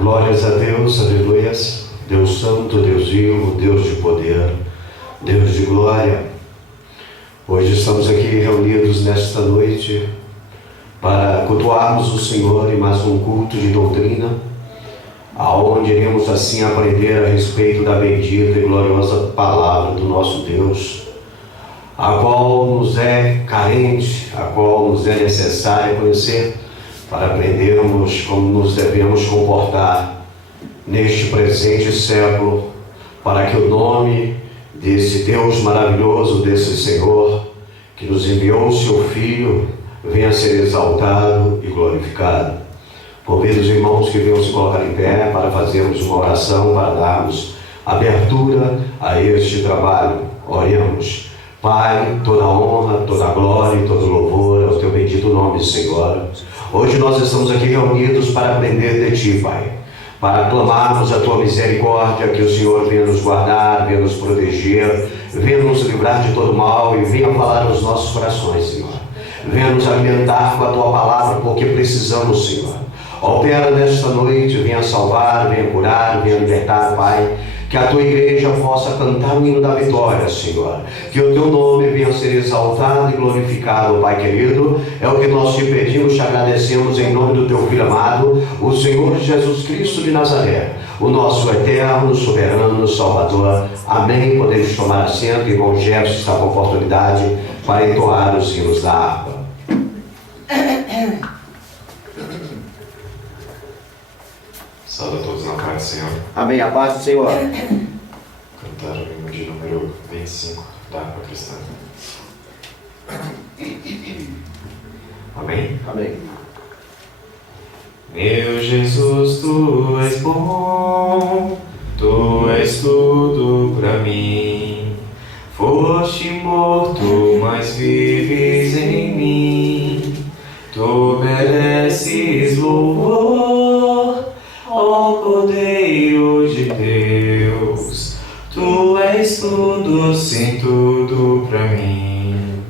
Glórias a Deus, aleluias, Deus santo, Deus vivo, Deus de poder, Deus de glória. Hoje estamos aqui reunidos nesta noite para cultuarmos o Senhor em mais um culto de doutrina, aonde iremos assim aprender a respeito da bendita e gloriosa palavra do nosso Deus, a qual nos é carente, a qual nos é necessário conhecer, para aprendermos como nos devemos comportar neste presente século, para que o nome desse Deus maravilhoso, desse Senhor, que nos enviou o seu Filho, venha a ser exaltado e glorificado. Convido os irmãos que venham se colocar em pé para fazermos uma oração, para darmos abertura a este trabalho. Oremos. Pai, toda honra, toda glória e todo louvor ao teu bendito nome, Senhor. Hoje nós estamos aqui reunidos para aprender de Ti, Pai, para clamarmos a Tua misericórdia, que o Senhor venha nos guardar, venha nos proteger, venha nos livrar de todo mal e venha falar nos nossos corações, Senhor. Venha nos alimentar com a Tua palavra, porque precisamos, Senhor. Opera nesta noite, venha salvar, venha curar, venha libertar, Pai. Que a Tua igreja possa cantar o hino da vitória, Senhor. Que o Teu nome venha a ser exaltado e glorificado, Pai querido. É o que nós te pedimos, te agradecemos em nome do Teu Filho amado, o Senhor Jesus Cristo de Nazaré, o nosso eterno, soberano Salvador. Amém. Podemos tomar assento, irmão Jefferson está com oportunidade para entoar os hinos da harpa. Saúde a todos na paz do Senhor. Amém. A paz do Senhor. Cantar o hino de número 25 da harpa cristã. Amém? Amém. Meu Jesus, Tu és bom, Tu és tudo pra mim. Foste morto, mas vives em mim. Tu mereces louvor, ó Cordeiro de Deus. Tu és tudo, sim, tudo pra mim.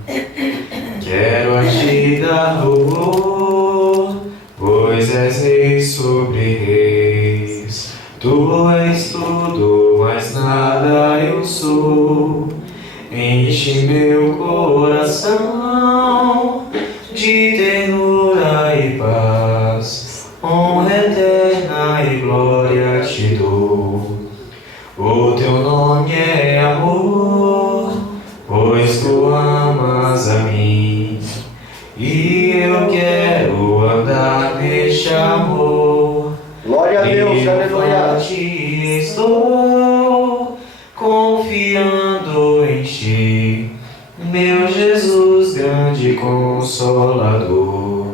Quero a Ti dar louvor, pois és Rei sobre reis. Tu és tudo, mas nada eu sou. Enche meu coração de ternura e paz, honra eterna e glória Te dou. O Teu nome é amor, pois Tu amas a mim, e eu quero andar neste amor. Glória a Deus, aleluia. Te estou confiando em Ti, meu Jesus, grande Consolador.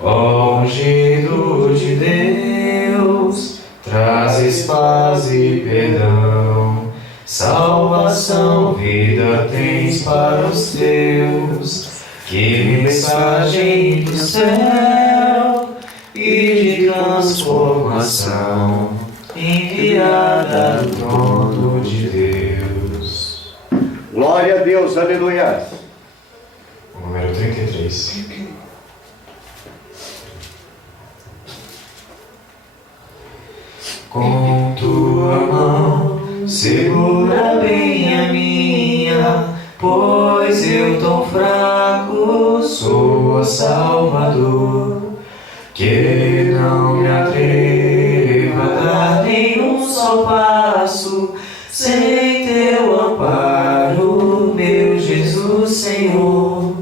Ó ungido de Deus, trazes paz e perdão, salvação, vida tens para os teus. Que mensagem do céu e de transformação, enviada do trono de Deus. Glória a Deus, aleluia. O número 33. Com Tua mão segura bem a minha, pois eu tão fraco sou, Salvador, que não me atreva a dar nenhum só passo sem Teu amparo, meu Jesus Senhor.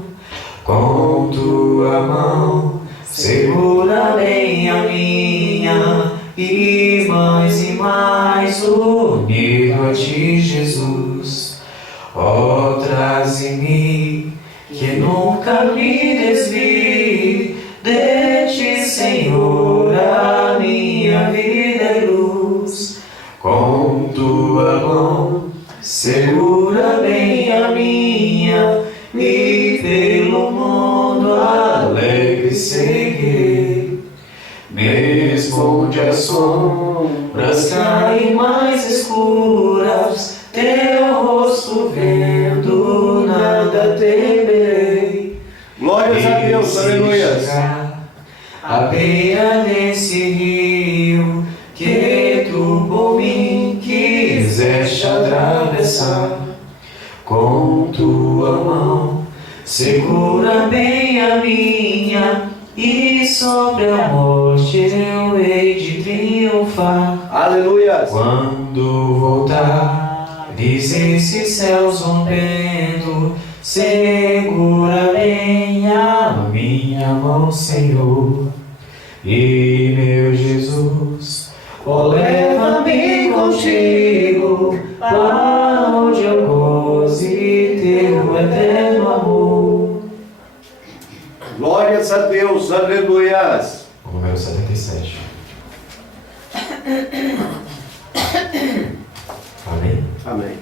Com Tua mão segura bem a minha, e mais unido a Ti, Jesus. Ó, traze-me, que nunca me desvie segura bem a minha, e pelo mundo alegre seguir. Mesmo onde as sombras caem mais escuras, teu rosto vendo, nada temerei. Glórias a Deus, aleluias. A beira desse rio que tu por mim quiseste atravessar, com tua mão segura bem a minha, e sobre a morte eu hei de triunfar. Aleluias. Quando voltares esses céus rompendo, segura bem a minha mão, Senhor. E meu Jesus, ó, leva-me contigo, para onde eu goze teu eterno amor. Glórias a Deus, aleluias. O número 77. Amém? Amém.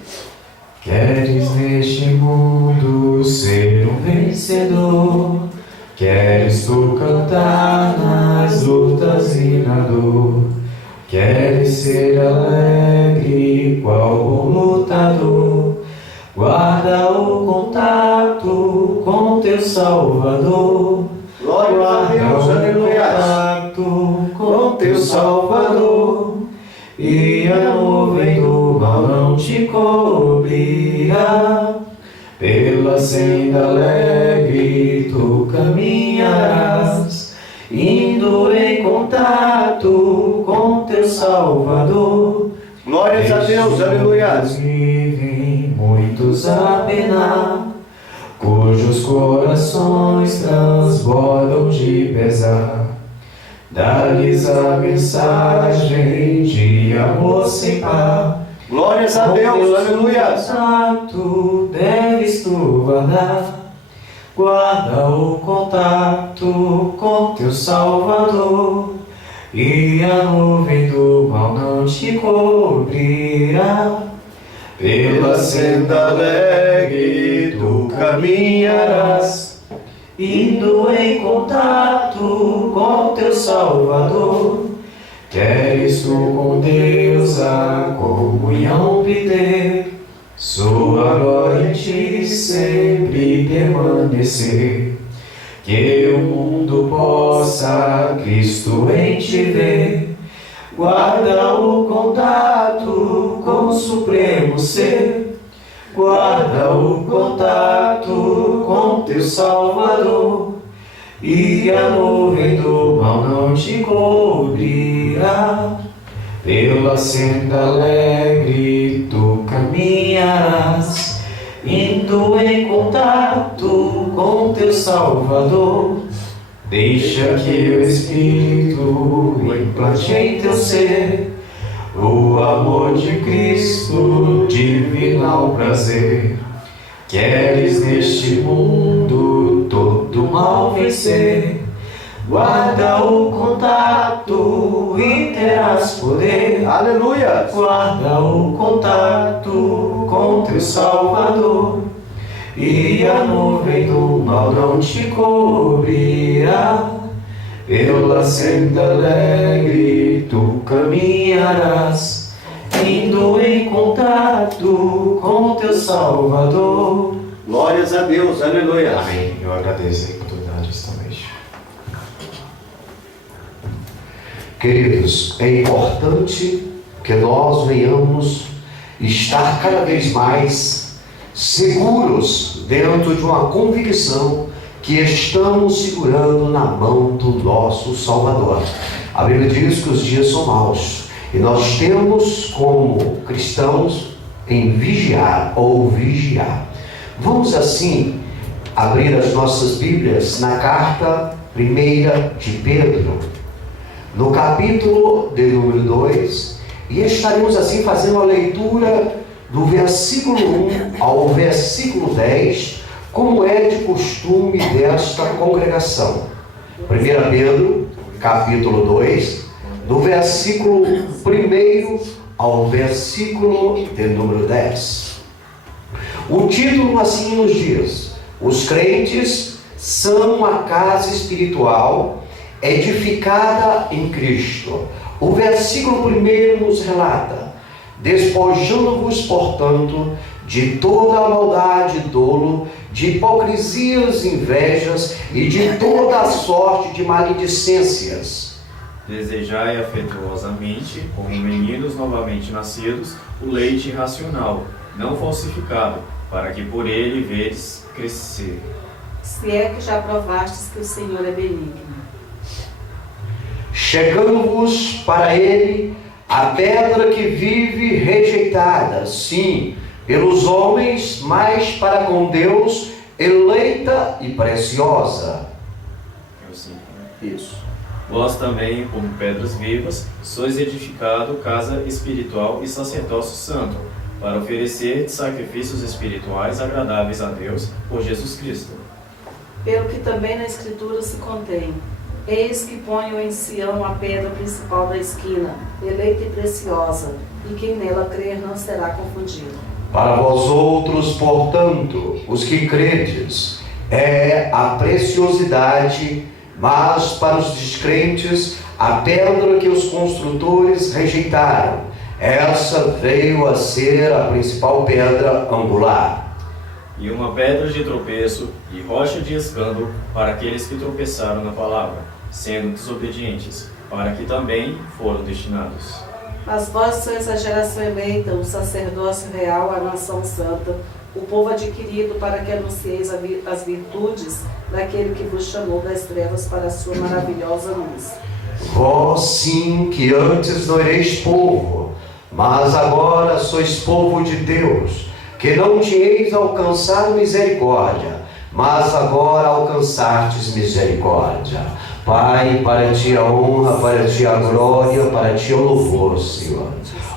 Queres neste mundo ser um vencedor? Queres tu cantar nas lutas e na dor? Queres ser alegre qual bom lutador? Guarda o contato com teu Salvador. Glórias a Deus, Guarda o aleluias. contato com teu Salvador, e a nuvem do mal não te cobrirá. Pela senda alegre tu caminharás, indo em contato com teu Salvador. Glórias a Deus, aleluias. Vivem muitos a penar, cujos corações transbordam de pesar. Dá-lhes a mensagem de amor sem par. Glórias a Deus, aleluias. Contato deves tu guardar. Guarda o contato com teu Salvador, e a nuvem do mal não te cobrirá. Pela senda alegre tu caminharás, indo em contato com teu Salvador. Queres tu com Deus a comunhão viver, sua glória em ti sempre permanecer. Que o mundo possa Cristo em ti ver. Guarda o contato com o supremo ser. Guarda o contato com teu Salvador, e a nuvem do mal não te cobrirá. Pela senda alegre tu caminharás, indo em contato com teu Salvador. Deixa que o Espírito implante em teu ser o amor de Cristo, divinal prazer. Queres neste mundo todo mal vencer? Guarda o contato e terás poder. Aleluia. Guarda o contato com teu Salvador, e a nuvem do mal não te cobrirá. Pela senda alegre tu caminharás, indo em contato com teu Salvador. Glórias a Deus, aleluia. Amém. Eu agradeço a oportunidade esta noite. Queridos, é importante que nós venhamos estar cada vez mais seguros dentro de uma convicção que estamos segurando na mão do nosso Salvador. A Bíblia diz que os dias são maus e nós temos como cristãos em vigiar ou vigiar. Vamos assim abrir as nossas Bíblias na carta 1 de Pedro, no capítulo de número 2, e estaremos assim fazendo a leitura do versículo 1 ao versículo 10, como é de costume desta congregação. 1 Pedro, capítulo 2, do versículo 1 ao versículo de número 10. O título assim nos diz: os crentes são uma casa espiritual edificada em Cristo. O versículo 1 nos relata: despojando-vos, portanto, de toda a maldade e dolo, de hipocrisias, invejas e de toda a sorte de maledicências. Desejai afetuosamente, como meninos novamente nascidos, o leite racional, não falsificado, para que por ele vedes crescer. Se é que já provastes que o Senhor é benigno. Chegando-vos para ele a pedra que vive rejeitada, sim, pelos homens, mas para com Deus eleita e preciosa. Isso. Vós também, como pedras vivas, sois edificado casa espiritual e sacerdócio santo, para oferecer sacrifícios espirituais agradáveis a Deus por Jesus Cristo. Pelo que também na Escritura se contém: eis que ponho em Sião a pedra principal da esquina, eleita e preciosa, e quem nela crer não será confundido. Para vós outros, portanto, os que credes, é a preciosidade, mas para os descrentes, a pedra que os construtores rejeitaram. Essa veio a ser a principal pedra angular. E uma pedra de tropeço e rocha de escândalo para aqueles que tropeçaram na palavra, sendo desobedientes, para que também foram destinados. Mas vós sois a geração eleita, o sacerdócio real, a nação santa, o povo adquirido, para que anuncieis as virtudes daquele que vos chamou das trevas para a sua maravilhosa luz. Vós sim, que antes não ereis povo, mas agora sois povo de Deus, que não tinhais alcançado misericórdia, mas agora alcançastes misericórdia. Pai, para ti a honra, para ti a glória, para ti o louvor, Senhor.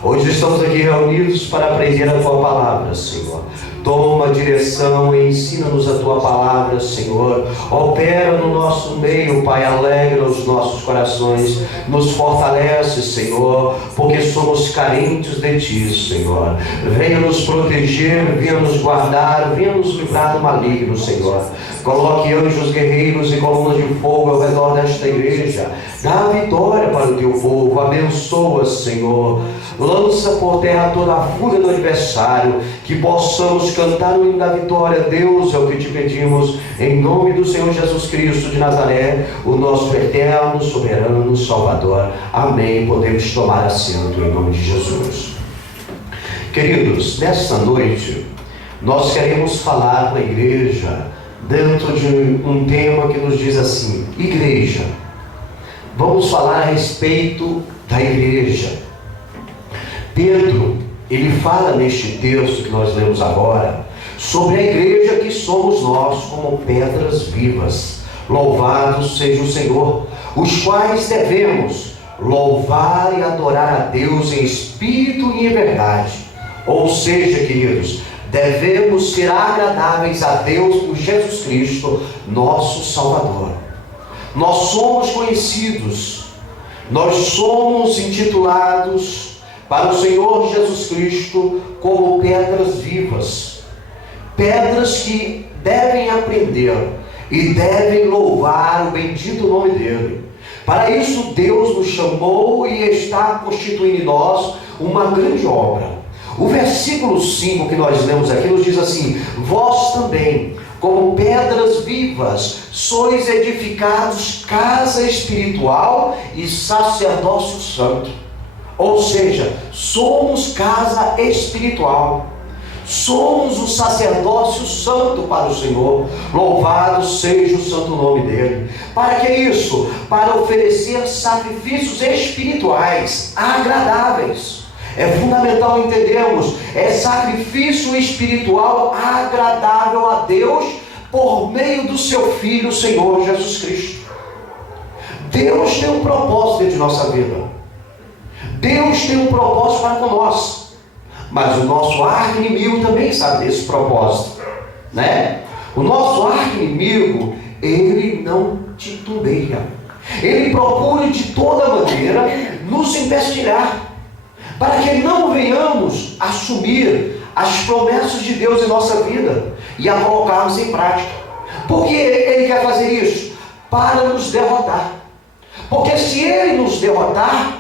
Hoje estamos aqui reunidos para aprender a tua palavra, Senhor. Toma a direção e ensina-nos a tua palavra, Senhor. Opera no nosso meio, Pai, alegra os nossos corações, nos fortalece, Senhor, porque somos carentes de ti, Senhor. Venha nos proteger, venha nos guardar, venha nos livrar do maligno, Senhor. Coloque anjos guerreiros e colunas de fogo ao redor desta igreja. Dá a vitória para o teu povo, abençoa, Senhor. Lança por terra toda a fúria do adversário, que possamos cantar o hino da vitória. Deus, é o que te pedimos, em nome do Senhor Jesus Cristo de Nazaré, o nosso eterno, soberano Salvador. Amém. Podemos tomar assento em nome de Jesus. Queridos, nesta noite, nós queremos falar com a igreja dentro de um tema que nos diz assim: igreja. Vamos falar a respeito da igreja. Pedro, ele fala neste texto que nós lemos agora, sobre a igreja que somos nós como pedras vivas. Louvado seja o Senhor, os quais devemos louvar e adorar a Deus em espírito e em verdade. Ou seja, queridos, devemos ser agradáveis a Deus por Jesus Cristo, nosso Salvador. Nós somos conhecidos, nós somos intitulados para o Senhor Jesus Cristo como pedras vivas, pedras que devem aprender e devem louvar o bendito nome dele. Para isso Deus nos chamou e está constituindo em nós uma grande obra. O versículo 5 que nós lemos aqui nos diz assim: vós também, como pedras vivas, sois edificados casa espiritual e sacerdócio santo. Ou seja, somos casa espiritual, somos o sacerdócio santo para o Senhor. Louvado seja o santo nome dele. Para que isso? Para oferecer sacrifícios espirituais agradáveis. É fundamental entendermos, é sacrifício espiritual agradável a Deus por meio do seu Filho, o Senhor Jesus Cristo. Deus tem um propósito de nossa vida. Deus tem um propósito para com nós, mas o nosso arqui-inimigo também sabe desse propósito, né? O nosso arqui-inimigo, ele não titubeia, ele procura de toda maneira nos empestear, para que não venhamos assumir as promessas de Deus em nossa vida e a colocarmos em prática. Por que Ele quer fazer isso? Para nos derrotar. Porque se Ele nos derrotar,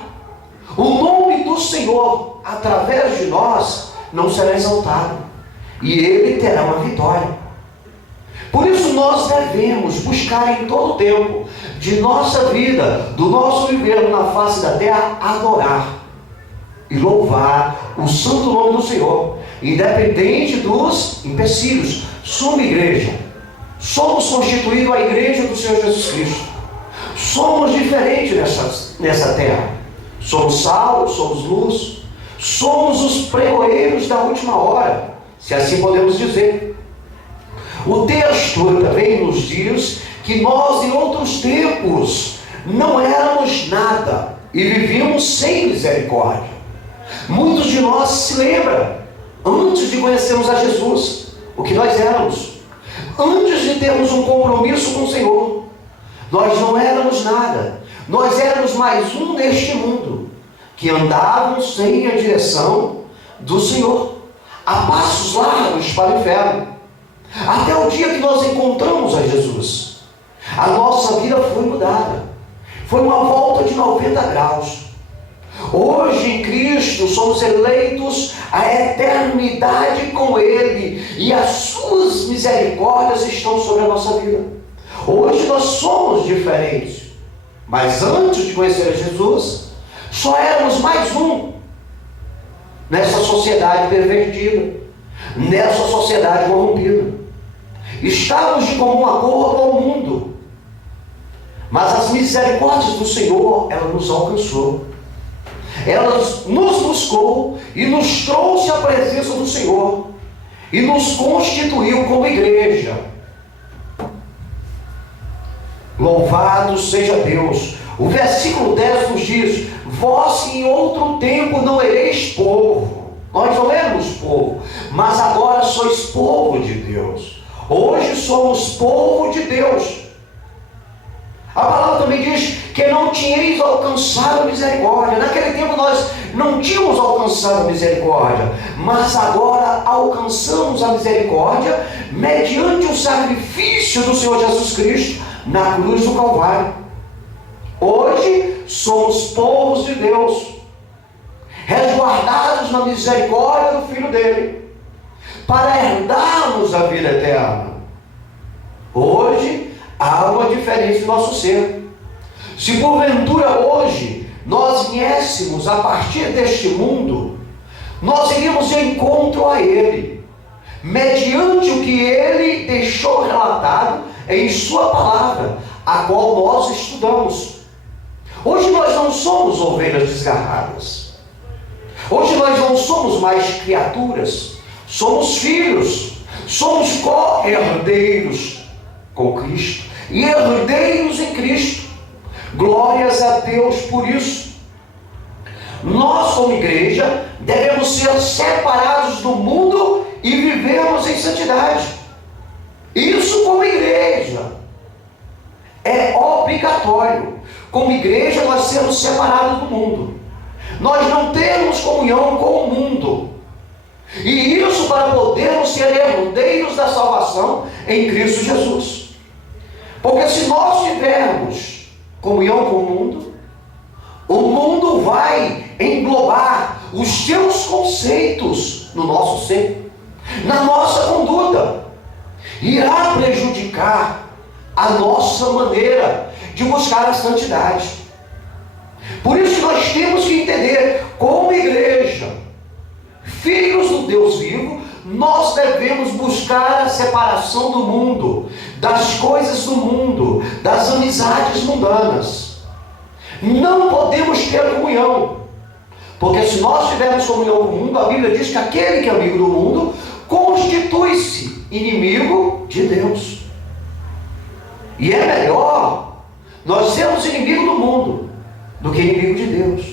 o nome do Senhor, através de nós, não será exaltado. E Ele terá uma vitória. Por isso nós devemos buscar em todo o tempo de nossa vida, do nosso viver na face da terra, adorar e louvar o santo nome do Senhor, independente dos empecilhos. Somos igreja, somos constituídos a igreja do Senhor Jesus Cristo. Somos diferentes nessa terra. Somos sal, somos luz, somos os pregoeiros da última hora, se assim podemos dizer. O texto também nos diz que nós em outros tempos não éramos nada e vivíamos sem misericórdia. Muitos de nós se lembram, antes de conhecermos a Jesus, o que nós éramos. Antes de termos um compromisso com o Senhor, nós não éramos nada. Nós éramos mais um neste mundo, que andávamos sem a direção do Senhor, a passos largos para o inferno. Até o dia que nós encontramos a Jesus, a nossa vida foi mudada. Foi uma volta de 90 graus. Hoje em Cristo somos eleitos à eternidade com Ele, e as suas misericórdias estão sobre a nossa vida. Hoje nós somos diferentes, mas antes de conhecer a Jesus, só éramos mais um nessa sociedade pervertida, nessa sociedade corrompida. Estávamos de comum acordo ao mundo, mas as misericórdias do Senhor, ela nos alcançou. Ela nos buscou e nos trouxe à presença do Senhor e nos constituiu como igreja. Louvado seja Deus. O versículo 10 nos diz: vós em outro tempo não ereis povo. Nós não éramos povo, mas agora sois povo de Deus. Hoje somos povo de Deus. A palavra também diz que não tinhais alcançado a misericórdia. Naquele tempo nós não tínhamos alcançado a misericórdia, mas agora alcançamos a misericórdia mediante o sacrifício do Senhor Jesus Cristo na cruz do Calvário. Hoje somos povos de Deus, resguardados na misericórdia do Filho dele, para herdarmos a vida eterna. Hoje há uma diferença em nosso ser. Se porventura hoje nós viéssemos a partir deste mundo, nós iríamos de encontro a Ele, mediante o que Ele deixou relatado em Sua palavra, a qual nós estudamos. Hoje nós não somos ovelhas desgarradas. Hoje nós não somos mais criaturas, somos filhos, somos co-herdeiros com Cristo e herdeiros em Cristo. Glórias a Deus por isso. Nós, como igreja, devemos ser separados do mundo e vivermos em santidade. Isso como igreja é obrigatório. Como igreja nós sermos separados do mundo. Nós não temos comunhão com o mundo. E isso para podermos ser herdeiros da salvação em Cristo Jesus. Porque se nós tivermos comunhão com o mundo vai englobar os seus conceitos no nosso ser, na nossa conduta. Irá prejudicar a nossa maneira de buscar a santidade. Por isso nós temos que entender, como igreja, filhos do Deus vivo, nós devemos buscar a separação do mundo, das coisas do mundo, das amizades mundanas. Não podemos ter comunhão, porque se nós tivermos comunhão com o mundo, a Bíblia diz que aquele que é amigo do mundo constitui-se inimigo de Deus. E é melhor nós sermos inimigos do mundo do que inimigo de Deus.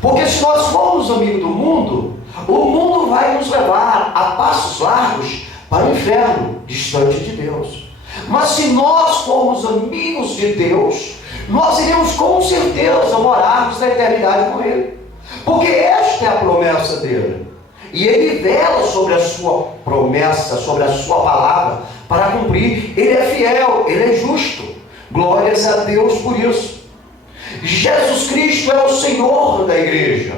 Porque se nós formos amigos do mundo, o mundo vai nos levar a passos largos para o inferno, distante de Deus. Mas se nós formos amigos de Deus, nós iremos com certeza morarmos na eternidade com Ele. Porque esta é a promessa dele. E Ele vela sobre a sua promessa, sobre a sua palavra, para cumprir. Ele é fiel, Ele é justo. Glórias a Deus por isso. Jesus Cristo é o Senhor da igreja,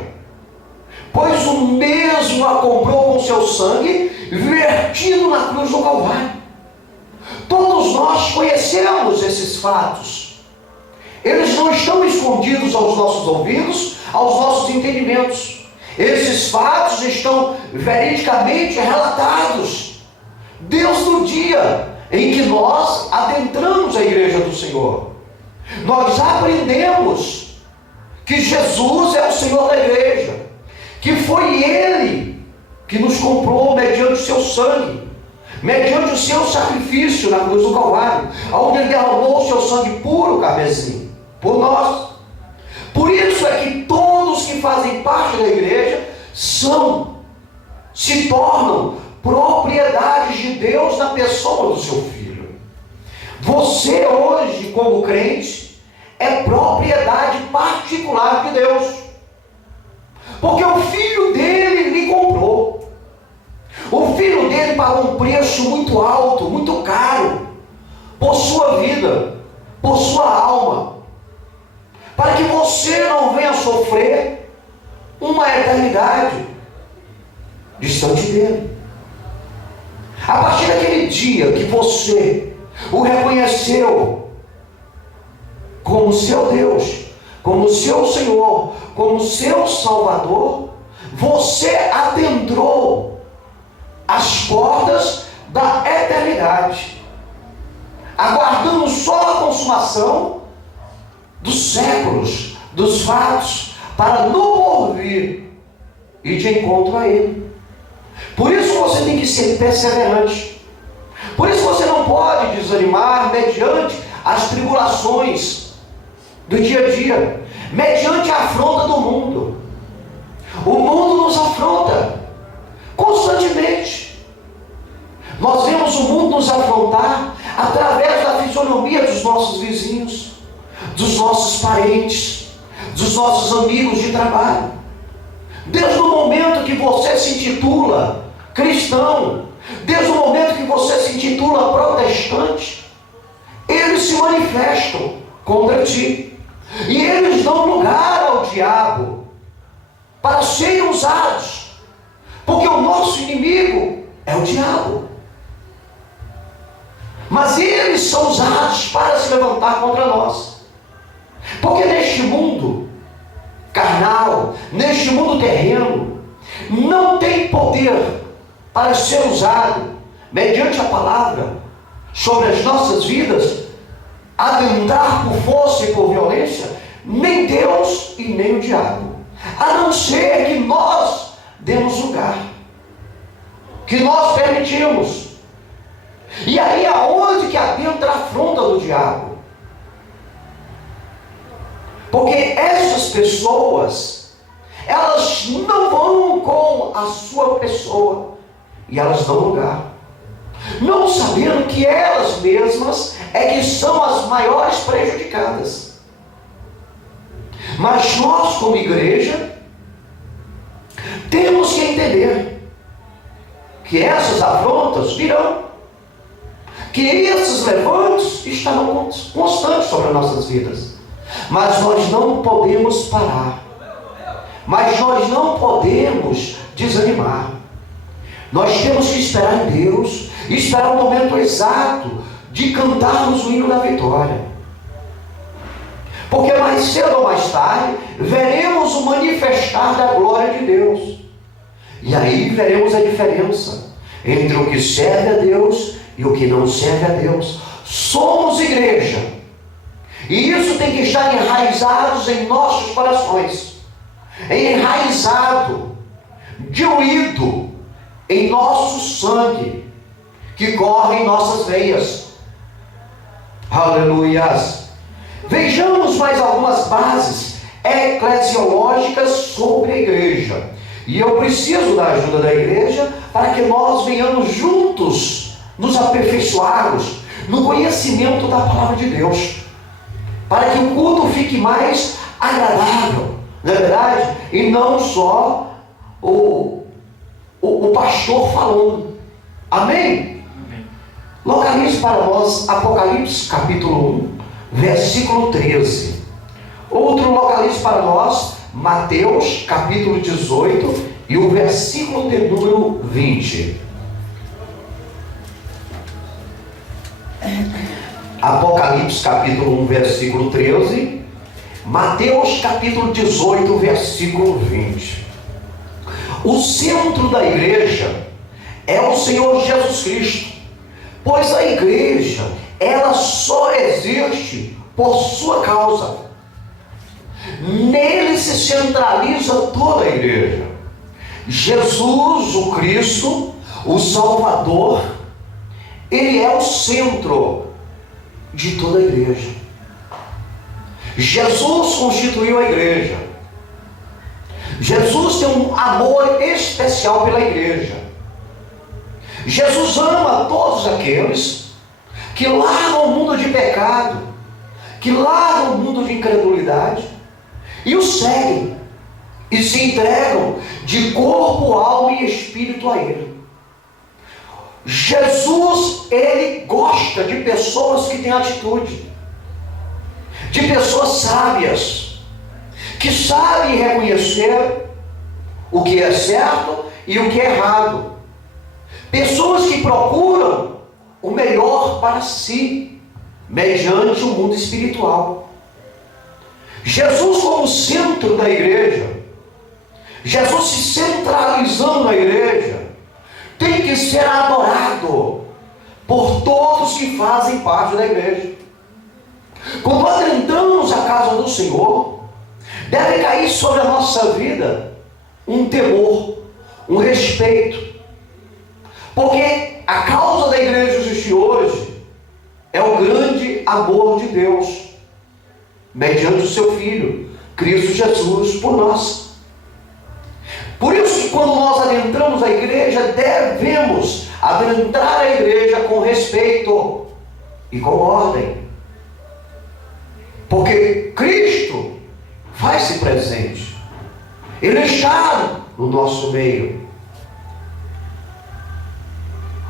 pois o mesmo a comprou com seu sangue, vertido na cruz do Calvário. Todos nós conhecemos esses fatos. Eles não estão escondidos aos nossos ouvidos, aos nossos entendimentos. Esses fatos estão veridicamente relatados desde o dia em que nós adentramos a igreja do Senhor. Nós aprendemos que Jesus é o Senhor da igreja, que foi Ele que nos comprou mediante o seu sangue, mediante o seu sacrifício na cruz do Calvário, onde Ele derramou o seu sangue puro, carmesim, por nós. Por isso é que todos que fazem parte da igreja se tornam propriedades de Deus na pessoa do seu Filho. Você hoje, como crente, é propriedade particular de Deus, porque o Filho dele lhe comprou. O Filho dele pagou um preço muito alto, muito caro, por sua vida, por sua alma, para que você não venha sofrer uma eternidade distante dele. A partir daquele dia que você o reconheceu como seu Deus, como seu Senhor, como seu Salvador, você adentrou as portas da eternidade, aguardando só a consumação dos séculos, dos fatos, para no porvir ir de encontro a Ele. Por isso você tem que ser perseverante. Por isso você não pode desanimar mediante as tribulações do dia a dia, mediante a afronta do mundo. O mundo nos afronta constantemente. Nós vemos o mundo nos afrontar através da fisionomia dos nossos vizinhos, dos nossos parentes, dos nossos amigos de trabalho. Desde o momento que você se intitula cristão, desde o momento que você se intitula protestante, eles se manifestam contra ti. E eles dão lugar ao diabo para serem usados, porque o nosso inimigo é o diabo. Mas eles são usados para se levantar contra nós, porque neste mundo carnal, neste mundo terreno, não tem poder para ser usado mediante a palavra sobre as nossas vidas, adentrar por força e por violência, nem Deus e nem o diabo, a não ser que nós demos lugar, que nós permitimos. E aí aonde que adentra a afronta do diabo? Porque essas pessoas, elas não vão com a sua pessoa, e elas dão lugar, não sabendo que elas mesmas é que são as maiores prejudicadas. Mas nós, como igreja, temos que entender que essas afrontas virão, que esses levantes estarão constantes sobre as nossas vidas. Mas nós não podemos parar, mas nós não podemos desanimar. Nós temos que esperar em Deus, esperar o momento exato de cantarmos o hino da vitória, porque mais cedo ou mais tarde veremos o manifestar da glória de Deus, e aí veremos a diferença entre o que serve a Deus e o que não serve a Deus. Somos igreja, e isso tem que estar enraizado em nossos corações, enraizado, diluído em nosso sangue, que corre em nossas veias. Aleluias. Vejamos mais algumas bases eclesiológicas sobre a igreja. E eu preciso da ajuda da igreja para que nós venhamos juntos nos aperfeiçoarmos no conhecimento da palavra de Deus, para que o culto fique mais agradável, não é verdade? E não só o pastor falando. Amém? Localize para nós Apocalipse capítulo 1, versículo 13. Outro localize para nós Mateus capítulo 18 e o versículo de número 20. Apocalipse capítulo 1, versículo 13. Mateus capítulo 18, versículo 20. O centro da igreja é o Senhor Jesus Cristo, pois a igreja, ela só existe por sua causa. Nele se centraliza toda a igreja. Jesus, o Cristo, o Salvador, ele é o centro de toda a igreja. Jesus constituiu a igreja. Jesus tem um amor especial pela igreja. Jesus ama todos aqueles que largam o mundo de pecado, que largam o mundo de incredulidade e o seguem e se entregam de corpo, alma e espírito a Ele. Jesus, Ele gosta de pessoas que têm atitude, de pessoas sábias, que sabem reconhecer o que é certo e o que é errado. Pessoas que procuram o melhor para si, mediante o mundo espiritual. Jesus como centro da igreja, Jesus se centralizando na igreja, tem que ser adorado por todos que fazem parte da igreja. Quando adentramos a casa do Senhor, deve cair sobre a nossa vida um temor, um respeito, porque a causa da igreja existir hoje é o grande amor de Deus, mediante o seu Filho, Cristo Jesus, por nós. Por isso que quando nós adentramos a igreja, devemos adentrar a igreja com respeito e com ordem. Porque Cristo faz-se presente. Ele está no nosso meio.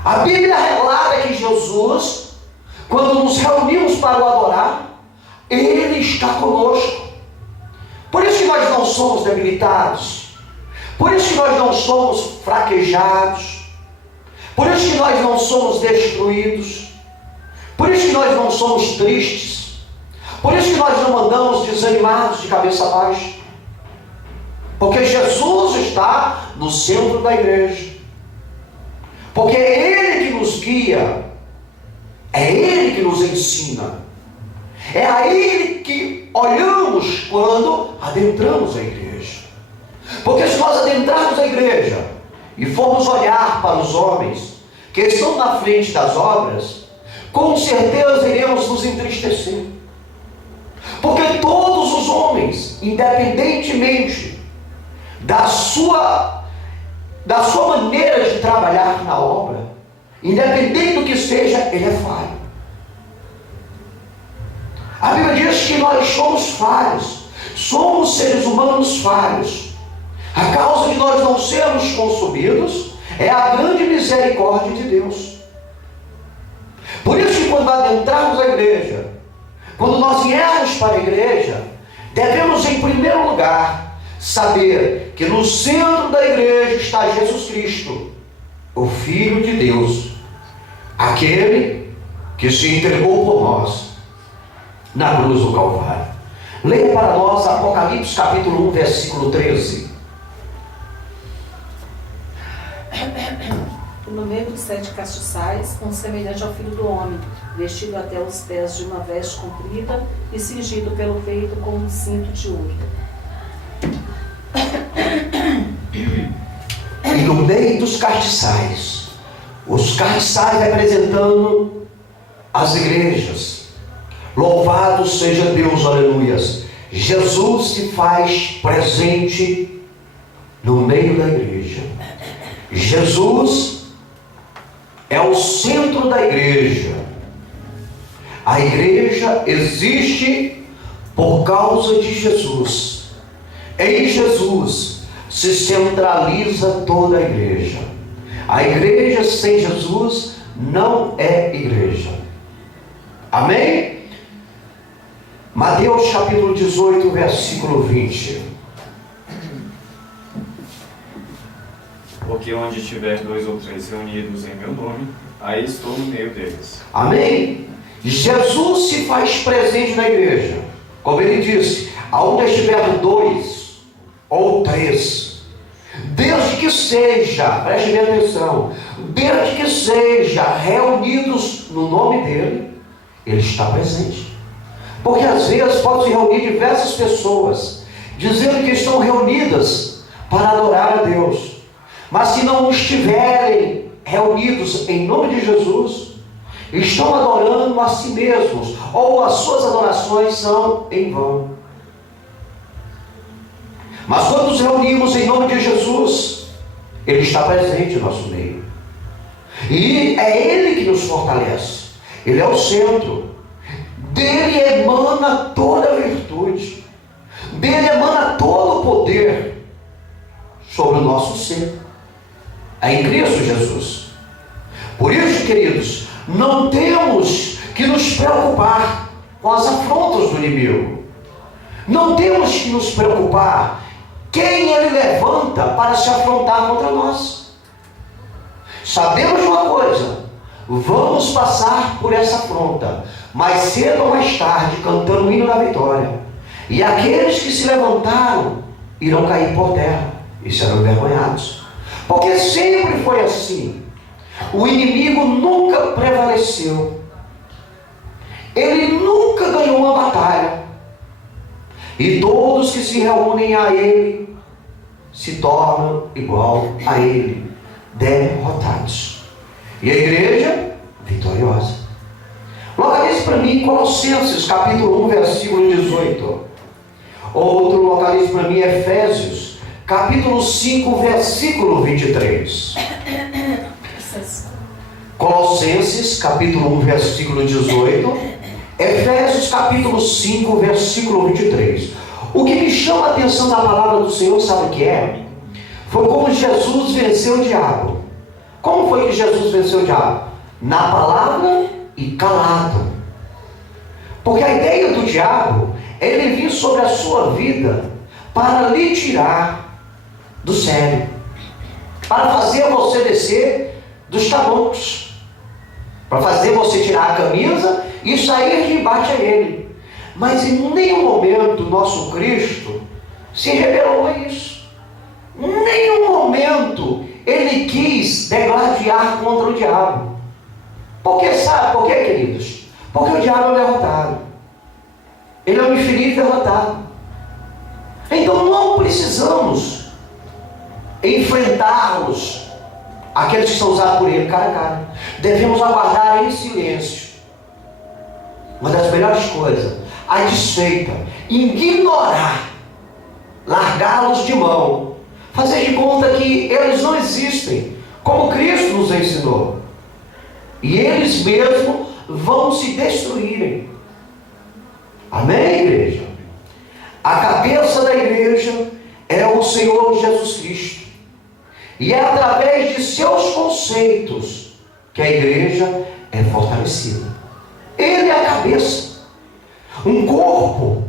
A Bíblia relata que Jesus, quando nos reunimos para o adorar, Ele está conosco. Por isso que nós não somos debilitados. Por isso que nós não somos fraquejados. Por isso que nós não somos destruídos. Por isso que nós não somos tristes. Por isso que nós não andamos desanimados de cabeça baixa. Porque Jesus está no centro da igreja. Porque é Ele que nos guia. É Ele que nos ensina. É a Ele que olhamos quando adentramos a igreja. Porque se nós adentrarmos a igreja e formos olhar para os homens que estão na frente das obras, com certeza iremos nos entristecer. Porque todos os homens, independentemente da sua maneira de trabalhar na obra, independente do que seja, ele é falho. A Bíblia diz que nós somos falhos, somos seres humanos falhos. A causa de nós não sermos consumidos é a grande misericórdia de Deus. Por isso que quando adentrarmos a igreja, quando nós viermos para a igreja, devemos em primeiro lugar saber que no centro da igreja está Jesus Cristo, o Filho de Deus, aquele que se entregou por nós na cruz do Calvário. Leia para nós Apocalipse capítulo 1, versículo 13. No meio dos 7 castiçais, um semelhante ao Filho do Homem, vestido até os pés de uma veste comprida e cingido pelo peito com um cinto de ouro. E no meio dos castiçais, os castiçais representando as igrejas. Louvado seja Deus, aleluias. Jesus se faz presente no meio da igreja. Jesus é o centro da igreja. A igreja existe por causa de Jesus. Em Jesus se centraliza toda a igreja. A igreja sem Jesus não é igreja. Amém? Mateus capítulo 18, versículo 20. Porque onde tiver 2 ou 3 reunidos em meu nome, aí estou no meio deles. Amém? Jesus se faz presente na igreja. Como ele disse, aonde estiver 2 ou 3, desde que seja, preste bem atenção, desde que seja reunidos no nome dele, ele está presente. Porque às vezes pode se reunir diversas pessoas, dizendo que estão reunidas para adorar a Deus, mas se não estiverem reunidos em nome de Jesus, estão adorando a si mesmos, ou as suas adorações são em vão. Mas quando nos reunimos em nome de Jesus, ele está presente no nosso meio, e é ele que nos fortalece. Ele é o centro. Dele emana toda a virtude, dele emana todo o poder sobre o nosso ser, é em Cristo Jesus. Por isso, queridos, não temos que nos preocupar com as afrontas do inimigo. Não temos que nos preocupar quem ele levanta para se afrontar contra nós. Sabemos de uma coisa: vamos passar por essa afronta, mais cedo ou mais tarde, cantando o hino da vitória. E aqueles que se levantaram irão cair por terra e serão envergonhados. Porque sempre foi assim. O inimigo nunca prevaleceu. Ele nunca ganhou uma batalha. E todos que se reúnem a ele se tornam igual a ele, derrotados. E a igreja vitoriosa. Localize para mim Colossenses capítulo 1, versículo 18. Outro localize para mim Efésios capítulo 5, versículo 23. Colossenses capítulo 1, versículo 18. Efésios capítulo 5, versículo 23. O que me chama a atenção na palavra do Senhor, sabe o que é? Foi como Jesus venceu o diabo. Como foi que Jesus venceu o diabo? Na palavra e calado. Porque a ideia do diabo é ele vir sobre a sua vida para lhe tirar do sério, para fazer você descer dos tabancos, para fazer você tirar a camisa e sair de embate a ele. Mas em nenhum momento nosso Cristo se rebelou a isso. Em nenhum momento ele quis degladiar contra o diabo. Porque sabe por quê, queridos? Porque o diabo é derrotado. Ele é um infinito derrotado. Então não precisamos enfrentá-los, aqueles que são usados por ele, cara a cara. Devemos aguardar em silêncio. Uma das melhores coisas, a desfeita, ignorar, largá-los de mão, fazer de conta que eles não existem, como Cristo nos ensinou. E eles mesmos vão se destruírem. Amém, igreja? A cabeça da igreja é o Senhor Jesus Cristo. E é através de seus conceitos que a igreja é fortalecida. Ele é a cabeça. Um corpo,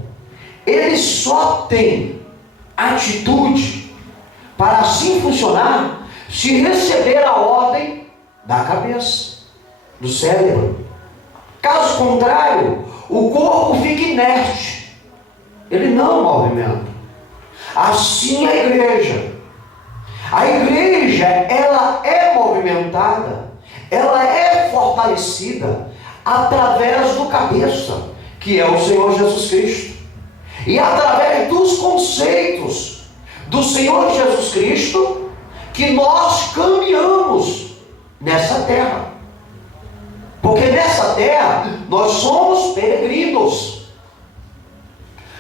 ele só tem atitude para assim funcionar se receber a ordem da cabeça, do cérebro. Caso contrário, o corpo fica inerte, ele não movimenta. Assim a igreja. A igreja, ela é movimentada, ela é fortalecida através do cabeça, que é o Senhor Jesus Cristo, e através dos conceitos do Senhor Jesus Cristo, que nós caminhamos nessa terra. Porque nessa terra nós somos peregrinos.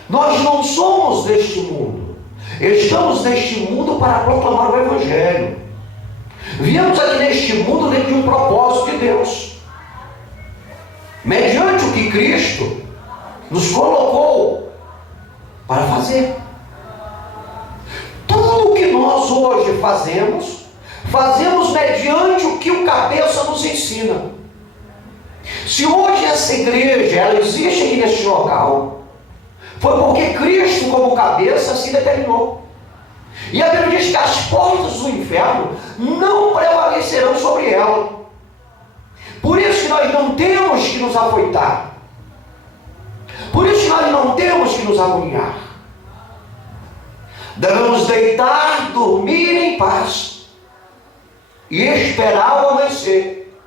Nós não somos deste mundo. Estamos neste mundo para proclamar o Evangelho. Viemos aqui neste mundo dentro de um propósito de Deus, mediante o que Cristo nos colocou para fazer. Tudo o que hoje fazemos, fazemos mediante o que o cabeça nos ensina. Se hoje essa igreja ela existe aqui neste local, foi porque Cristo, como cabeça, se determinou. E a Bíblia diz que as portas do inferno não prevalecerão sobre ela. Por isso que nós não temos que nos afoitar. Por isso que nós não temos que nos agoniar. Devemos deitar, dormir em paz e esperar o amanhecer.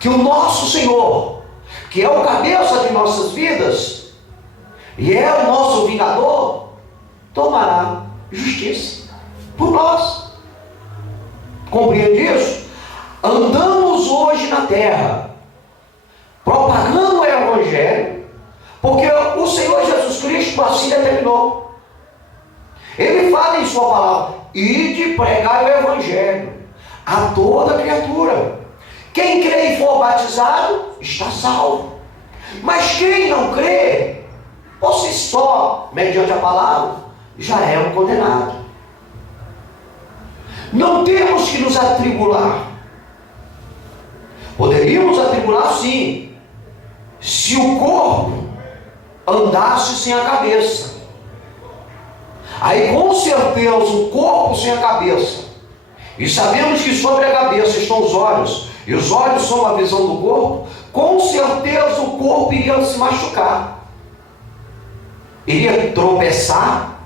Que o nosso Senhor, que é o cabeça de nossas vidas e é o nosso vingador, tomará justiça por nós. Compreende isso? Andamos hoje na terra propagando o Evangelho, porque o Senhor Jesus Cristo assim determinou. Ele fala em sua palavra: ide pregar o Evangelho a toda criatura. Quem crê e for batizado está salvo. Mas quem não crê, por si só, mediante a palavra, já é um condenado. Não temos que nos atribular. Poderíamos atribular sim, se o corpo andasse sem a cabeça. Aí com certeza o corpo sem a cabeça. E sabemos que sobre a cabeça estão os olhos, e os olhos são a visão do corpo. Com certeza o corpo iria se machucar, iria tropeçar,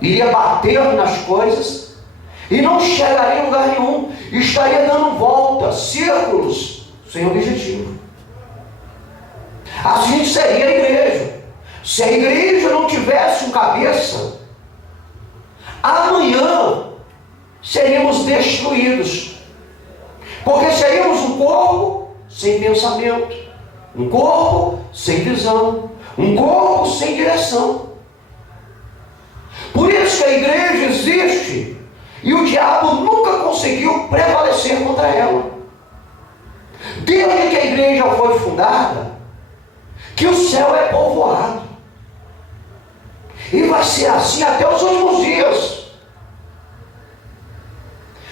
iria bater nas coisas e não chegaria em lugar nenhum, estaria dando voltas, círculos sem objetivo. Assim seria a igreja. Se a igreja não tivesse um cabeça, amanhã seríamos destruídos, porque seríamos um corpo sem pensamento, um corpo sem visão, um corpo sem direção. Por isso que a igreja existe e o diabo nunca conseguiu prevalecer contra ela. Desde que a igreja foi fundada, que o céu é povoado, e vai ser assim até os últimos dias.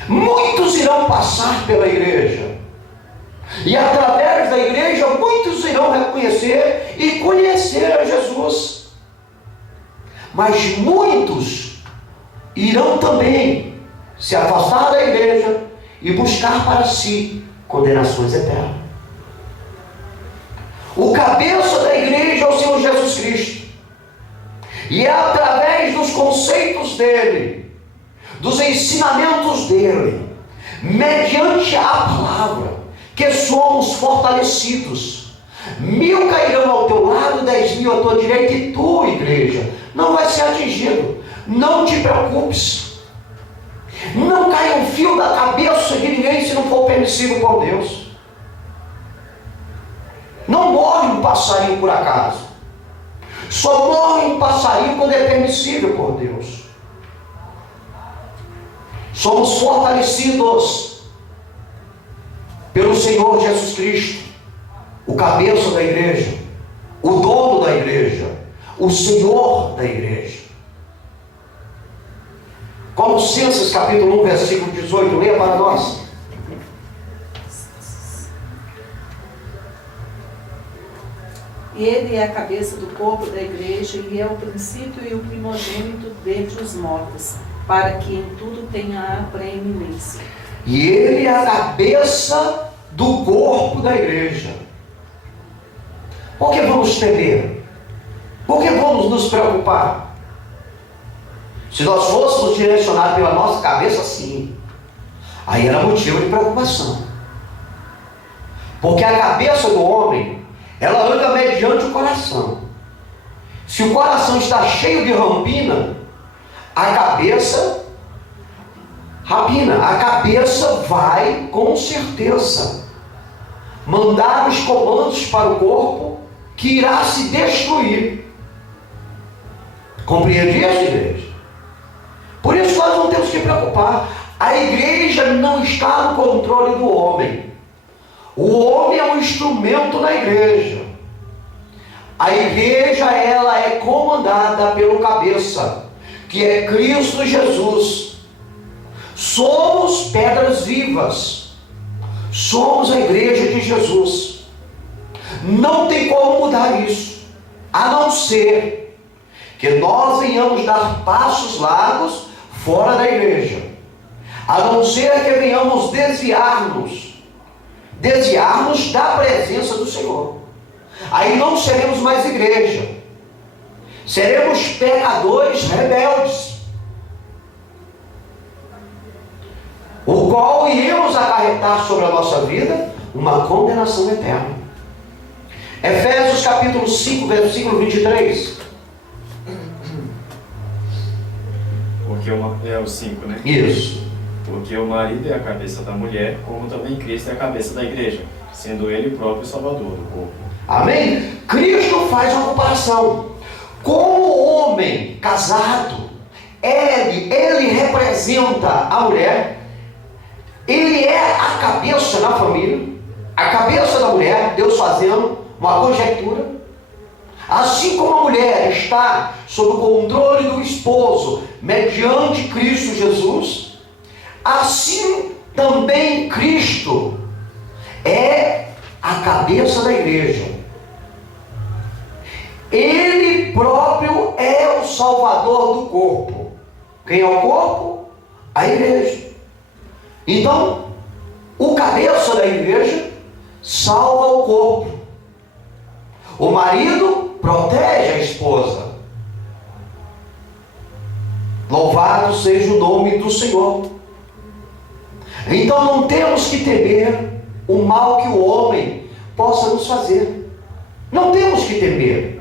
Muitos irão passar pela igreja, e através da igreja muitos irão reconhecer e conhecer a Jesus. Mas muitos irão também se afastar da igreja e buscar para si condenações eternas. O cabeça da igreja é o Senhor Jesus Cristo, e é através dos conceitos dele, dos ensinamentos dele, mediante a palavra, que somos fortalecidos. 1000 cairão ao teu lado, 10.000 à tua direita, e tu, igreja, não vai ser atingido. Não te preocupes. Não cai um fio da cabeça de ninguém se não for permissível por Deus. Não morre um passarinho por acaso. Só morre um passarinho quando é permissível por Deus. Somos fortalecidos pelo Senhor Jesus Cristo, o cabeça da igreja, o dono da igreja, o Senhor da igreja. Colossenses capítulo 1, versículo 18, leia para nós. E ele é a cabeça do corpo da igreja, e é o princípio e o primogênito dentre os mortos, para que em tudo tenha a preeminência. E ele é a cabeça do corpo da igreja. Por que vamos temer? Por que vamos nos preocupar? Se nós fôssemos direcionados pela nossa cabeça, sim, aí era motivo de preocupação. Porque a cabeça do homem, ela anda mediante o coração. Se o coração está cheio de rampina, a cabeça rapina. A cabeça vai com certeza mandar os comandos para o corpo, que irá se destruir. Compreende isso, igreja? Por isso nós não temos que preocupar. A igreja não está no controle do homem. O homem é um instrumento na igreja. A igreja, ela é comandada pelo cabeça, que é Cristo Jesus. Somos pedras vivas. Somos a igreja de Jesus. Não tem como mudar isso, a não ser que nós venhamos dar passos largos fora da igreja. A não ser que venhamos desviar-nos da presença do Senhor. Aí não seremos mais igreja. Seremos pecadores rebeldes, o qual iremos acarretar sobre a nossa vida uma condenação eterna. Efésios capítulo 5, versículo 23. Porque é o 5, né? Isso. Porque o marido é a cabeça da mulher, como também Cristo é a cabeça da igreja, sendo ele o próprio Salvador do corpo. Amém? Cristo faz uma comparação. Como homem casado, ele representa a mulher, ele é a cabeça na família, a cabeça da mulher, Deus fazendo uma conjectura. Assim como a mulher está sob o controle do esposo, mediante Cristo Jesus, assim também Cristo é a cabeça da igreja. Ele próprio é o salvador do corpo. Quem é o corpo? A igreja. Então, o cabeça da igreja salva o corpo. O marido protege a esposa. Louvado seja o nome do Senhor. Então não temos que temer o mal que o homem possa nos fazer. Não temos que temer.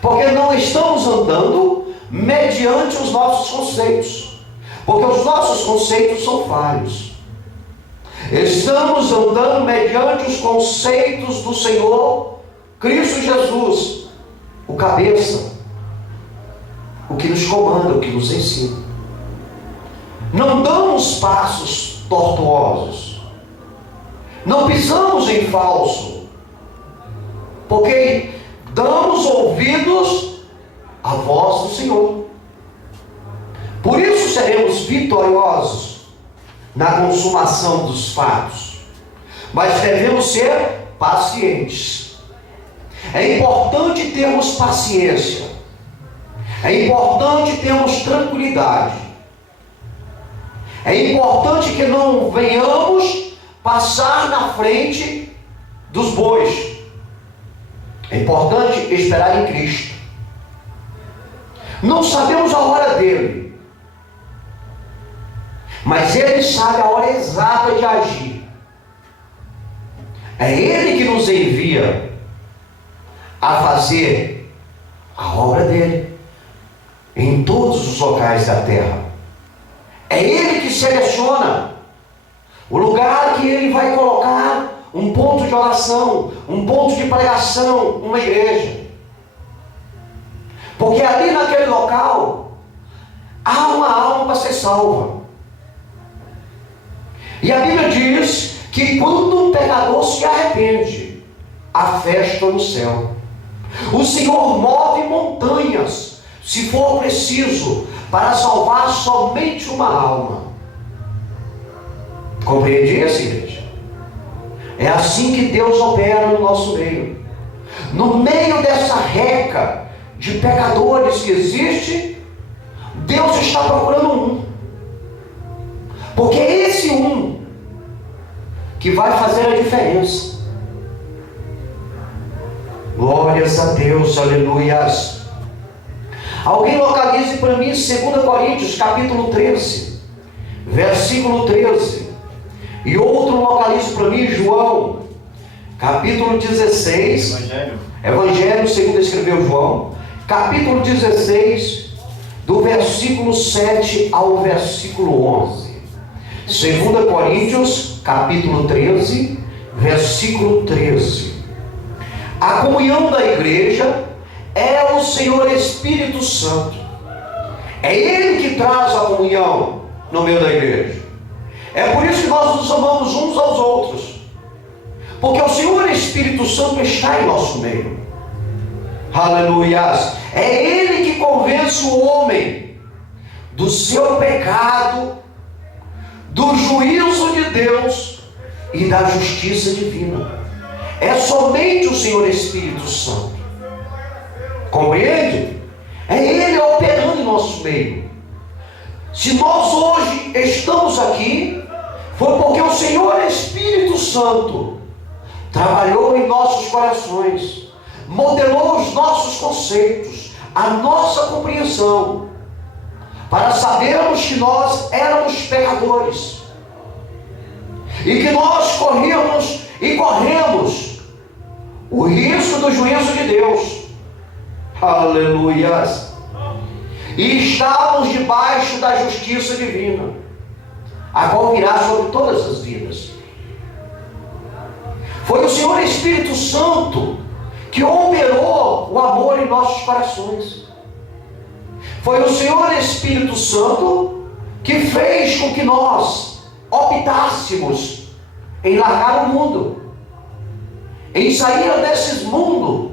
Porque não estamos andando mediante os nossos conceitos. Porque os nossos conceitos são falhos. Estamos andando mediante os conceitos do Senhor Cristo Jesus, o cabeça, o que nos comanda, o que nos ensina. Não damos passos tortuosos, não pisamos em falso, porque damos ouvidos à voz do Senhor. Por isso seremos vitoriosos na consumação dos fatos, mas devemos ser pacientes. É importante termos paciência, é importante termos tranquilidade, é importante que não venhamos passar na frente dos bois. É importante esperar em Cristo. Não sabemos a hora dele, mas ele sabe a hora exata de agir. É ele que nos envia a fazer a obra dele em todos os locais da terra. É ele que seleciona o lugar que ele vai colocar um ponto de oração, um ponto de pregação, uma igreja. Porque ali naquele local há uma alma para ser salva. E a Bíblia diz que quando um pecador se arrepende, há festa no céu. O Senhor move montanhas, se for preciso, para salvar somente uma alma. Compreende isso, igreja? É assim que Deus opera no nosso meio. No meio dessa reca de pecadores que existe, Deus está procurando um. Porque é esse um que vai fazer a diferença. Glórias a Deus, aleluias. Alguém localize para mim 2 Coríntios capítulo 13, versículo 13. E outro localize para mim João capítulo 16. Evangelho segundo escreveu João, capítulo 16, do versículo 7 ao versículo 11. 2 Coríntios capítulo 13, versículo 13. A comunhão da igreja é o Senhor Espírito Santo. É Ele que traz a comunhão no meio da igreja. É por isso que nós nos amamos uns aos outros. Porque o Senhor Espírito Santo está em nosso meio. Aleluias. É Ele que convence o homem do seu pecado, do juízo de Deus e da justiça divina. É somente o Senhor Espírito Santo. Compreende? É Ele operando em nosso meio. Se nós hoje estamos aqui, foi porque o Senhor Espírito Santo trabalhou em nossos corações, modelou os nossos conceitos, a nossa compreensão, para sabermos que nós éramos pecadores e que nós corríamos e corremos o risco do juízo de Deus. Aleluias. E estávamos debaixo da justiça divina, a qual virá sobre todas as vidas. Foi o Senhor Espírito Santo que operou o amor em nossos corações. Foi o Senhor Espírito Santo que fez com que nós optássemos em largar o mundo, em sair desse mundo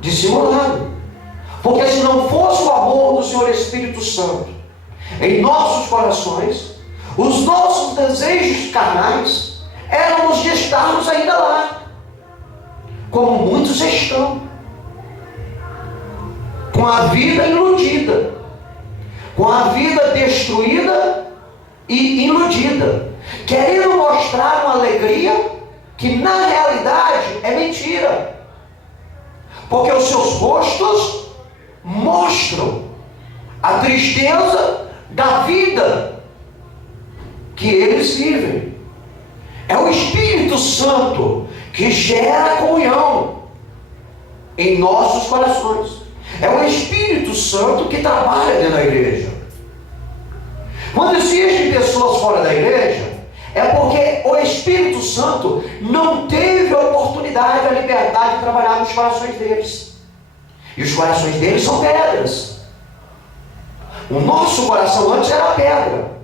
dissimulado. Porque se não fosse o amor do Senhor Espírito Santo em nossos corações, os nossos desejos carnais éramos de estarmos ainda lá, como muitos estão, com a vida iludida, com a vida destruída e iludida, querendo mostrar uma alegria que na realidade é mentira, porque os seus rostos mostram a tristeza da vida que eles vivem. É o Espírito Santo que gera comunhão em nossos corações. É o Espírito Santo que trabalha dentro da igreja. Quando existem pessoas fora da igreja, é porque o Espírito Santo não teve a oportunidade, a liberdade de trabalhar nos corações deles. E os corações deles são pedras. O nosso coração antes era pedra.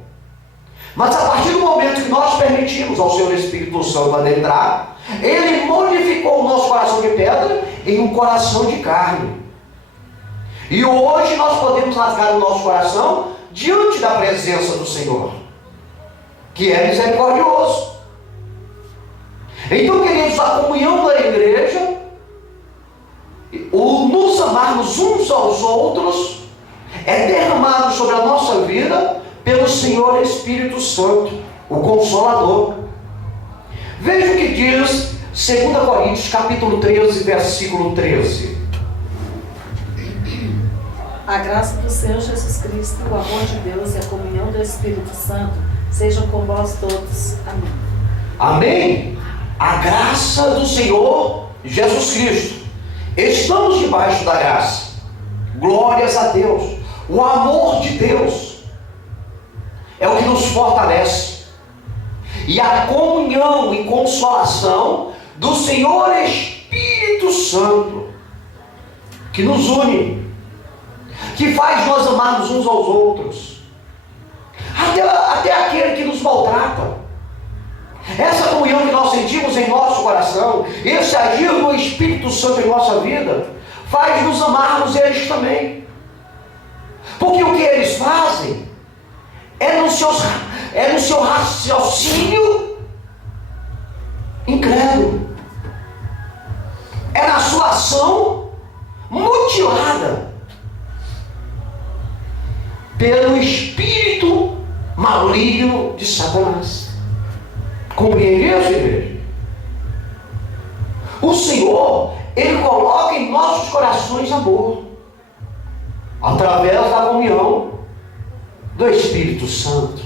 Mas a partir do momento que nós permitimos ao Senhor Espírito Santo adentrar, Ele modificou o nosso coração de pedra em um coração de carne. E hoje nós podemos rasgar o nosso coração diante da presença do Senhor, que é misericordioso. Então, queridos, a comunhão da igreja, o nos amarmos uns aos outros, é derramado sobre a nossa vida pelo Senhor Espírito Santo, o Consolador. Veja o que diz 2 Coríntios capítulo 13, versículo 13. A graça do Senhor Jesus Cristo, o amor de Deus e a comunhão do Espírito Santo sejam com vós todos. Amém. Amém? A graça do Senhor Jesus Cristo. Estamos debaixo da graça. Glórias a Deus. O amor de Deus é o que nos fortalece. E a comunhão e consolação do Senhor Espírito Santo, que nos une, que faz nós amarmos uns aos outros, até aquele que nos maltrata. Essa comunhão que nós sentimos em nosso coração, esse agir do Espírito Santo em nossa vida, faz nos amarmos eles também. Porque o que eles fazem é no seu raciocínio incrédulo, é na sua ação mutilada pelo espírito maligno de Satanás. Compreendeu, igreja? O Senhor, Ele coloca em nossos corações amor, através da comunhão do Espírito Santo,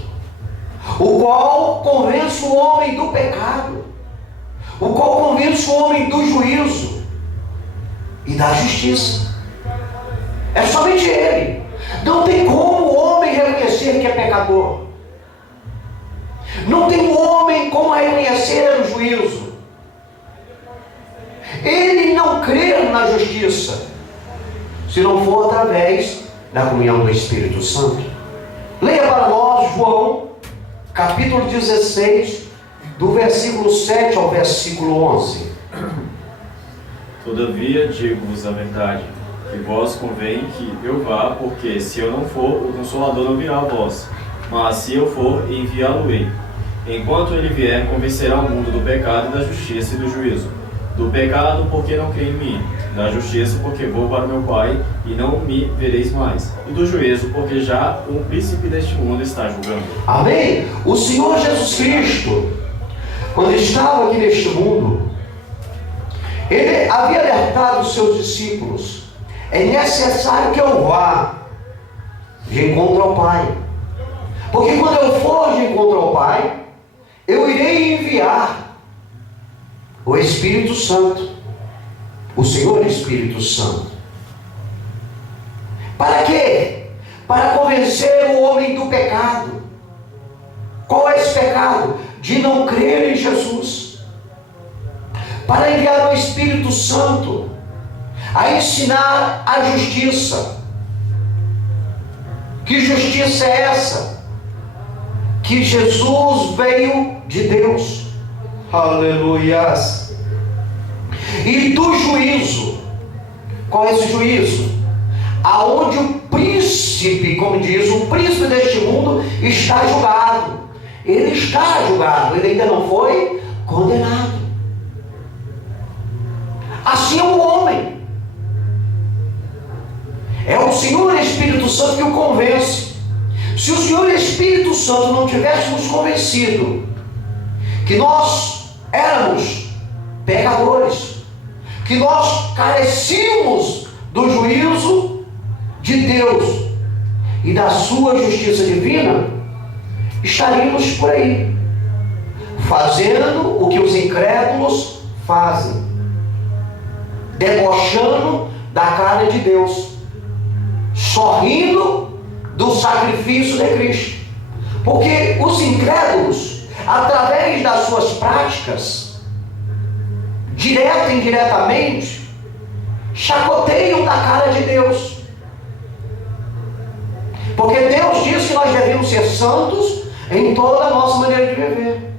o qual convence o homem do pecado, o qual convence o homem do juízo e da justiça. É somente Ele. Não tem como o homem reconhecer que é pecador. Não tem homem como reconhecer o juízo. Ele não crê na justiça, se não for através da comunhão do Espírito Santo. Leia para nós João, capítulo 16, do versículo 7 ao versículo 11. Todavia digo-vos a verdade, que vós convém que eu vá, porque se eu não for, o Consolador não virá a vós. Mas se eu for, enviá-lo-ei. Enquanto ele vier, convencerá o mundo do pecado e da justiça e do juízo. Do pecado, porque não crê em mim. Da justiça, porque vou para meu Pai e não me vereis mais. E do juízo, porque já o príncipe deste mundo está julgando. Amém? O Senhor Jesus Cristo, quando estava aqui neste mundo, Ele havia alertado os seus discípulos: é necessário que eu vá de encontro ao Pai. Porque quando eu for de encontro ao Pai, eu irei enviar o Espírito Santo, o Senhor Espírito Santo. Para quê? Para convencer o homem do pecado. Qual é esse pecado? De não crer em Jesus. Para enviar o Espírito Santo a ensinar a justiça. Que justiça é essa? Que Jesus veio de Deus. Aleluias. E do juízo. Qual é esse juízo? Aonde o príncipe, como diz, o príncipe deste mundo está julgado. Ele está julgado, ele ainda não foi condenado. Assim é o homem. É o Senhor Espírito Santo que o convence. Se o Senhor Espírito Santo não tivesse nos convencido que nós éramos pecadores, que nós carecíamos do juízo de Deus e da sua justiça divina, estaríamos por aí, fazendo o que os incrédulos fazem, debochando da cara de Deus, sorrindo do sacrifício de Cristo. Porque os incrédulos, através das suas práticas, direta e indiretamente, chacoteiam da cara de Deus. Porque Deus diz que nós devemos ser santos em toda a nossa maneira de viver.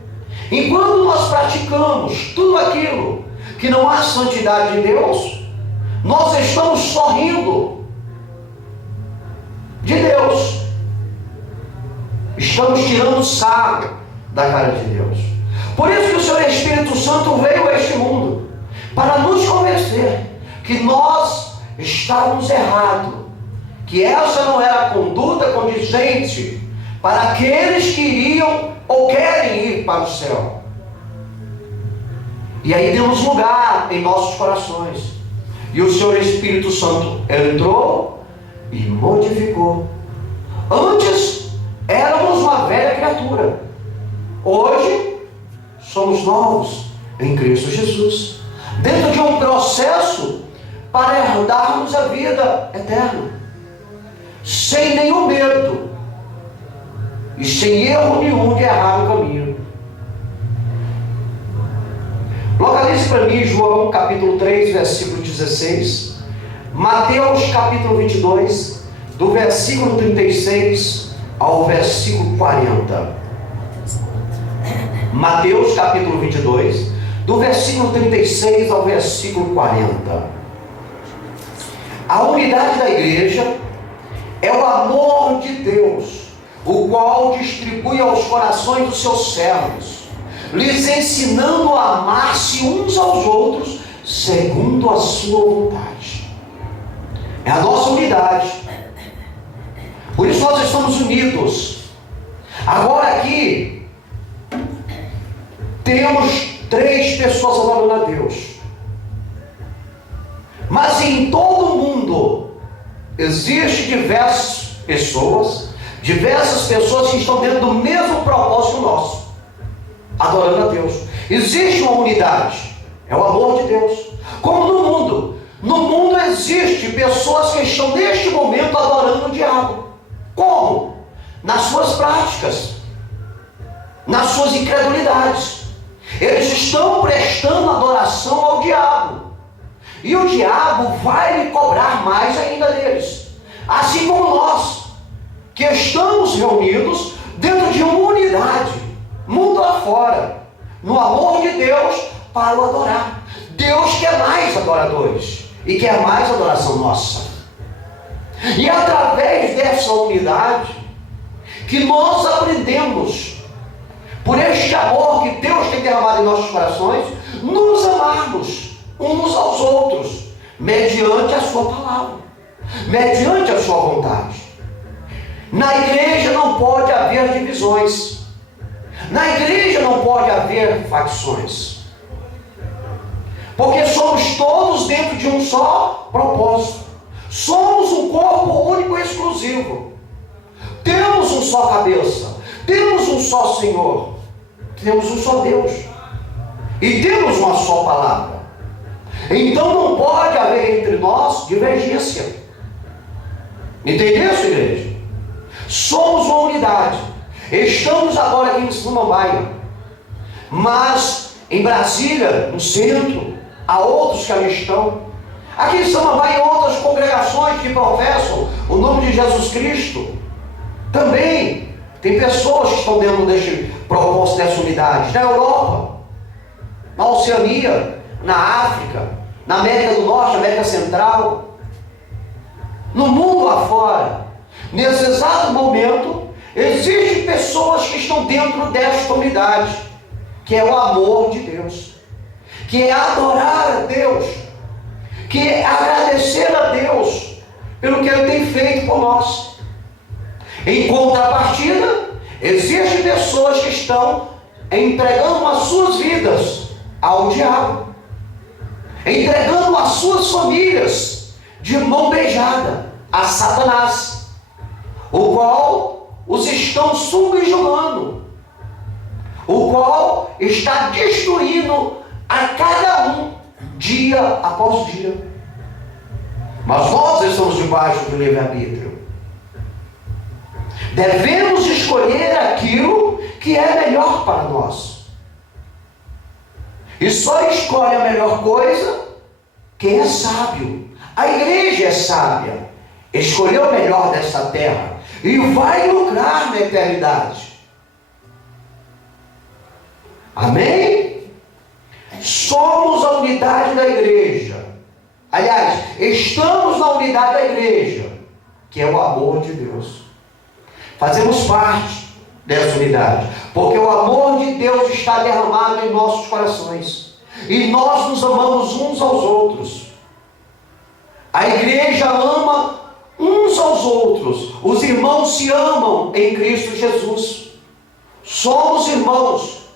Enquanto nós praticamos tudo aquilo que não há santidade de Deus, nós estamos sorrindo de Deus. Estamos tirando sarro da cara de Deus. Por isso que o Senhor Espírito Santo veio a este mundo, para nos convencer que nós estávamos errados, que essa não era a conduta condizente para aqueles que iriam ou querem ir para o céu. E aí demos lugar em nossos corações, e o Senhor Espírito Santo entrou e modificou. Antes éramos uma velha criatura, hoje somos novos em Cristo Jesus, dentro de um processo para herdarmos a vida eterna, sem nenhum medo e sem erro nenhum de errar no caminho. Localize para mim João capítulo 3, versículo 16, Mateus capítulo 22, do versículo 36 ao versículo 40. Mateus capítulo 22, do versículo 36 ao versículo 40. A unidade da igreja é o amor de Deus, o qual distribui aos corações dos seus servos, lhes ensinando a amar-se uns aos outros segundo a sua vontade. É a nossa unidade. Por isso nós estamos unidos. Agora aqui temos 3 pessoas adorando a Deus, mas em todo o mundo existem diversas pessoas que estão dentro do mesmo propósito nosso, adorando a Deus. Existe uma unidade, é o amor de Deus. Como no mundo existe pessoas que estão neste momento adorando o diabo. Como? Nas suas práticas, nas suas incredulidades. Eles estão prestando adoração ao diabo, e o diabo vai lhe cobrar mais ainda deles. Assim como nós, que estamos reunidos dentro de uma unidade, mundo afora, no amor de Deus para o adorar. Deus quer mais adoradores e quer mais adoração nossa. E através dessa unidade que nós aprendemos, por este amor que Deus tem derramado em nossos corações, nos amarmos uns aos outros, mediante a sua palavra, mediante a sua vontade. Na igreja não pode haver divisões. Na igreja não pode haver facções. Porque somos todos dentro de um só propósito. Somos um corpo único e exclusivo. Temos um só cabeça. Temos um só Senhor. Temos um só Deus. E temos uma só palavra. Então não pode haver entre nós divergência. Entendeu, sua igreja? Somos uma unidade. Estamos agora aqui em Samambaia, mas em Brasília, no centro, há outros que ali estão. Aqui em Samambaia, outras congregações que professam o nome de Jesus Cristo. Também tem pessoas que estão dentro deste propósito, dessa unidade. Na Europa, na Oceania, na África, na América do Norte, América Central, no mundo lá fora. Nesse exato momento, existem pessoas que estão dentro desta unidade, que é o amor de Deus, que é adorar a Deus, que é agradecer a Deus pelo que Ele tem feito por nós. Em contrapartida, existem pessoas que estão entregando as suas vidas ao diabo, entregando as suas famílias de mão beijada a Satanás, o qual os estão subjugando, o qual está destruindo a cada um, dia após dia. Mas nós estamos debaixo do livre-arbítrio. Devemos escolher aquilo que é melhor para nós. E só escolhe a melhor coisa quem é sábio. A igreja é sábia. Escolheu o melhor desta terra e vai lucrar na eternidade. Amém? Somos a unidade da igreja. Aliás, estamos na unidade da igreja, que é o amor de Deus. Fazemos parte dessa unidade, porque o amor de Deus está derramado em nossos corações, e nós nos amamos uns aos outros. A igreja ama uns aos outros. Os irmãos se amam em Cristo Jesus. Somos irmãos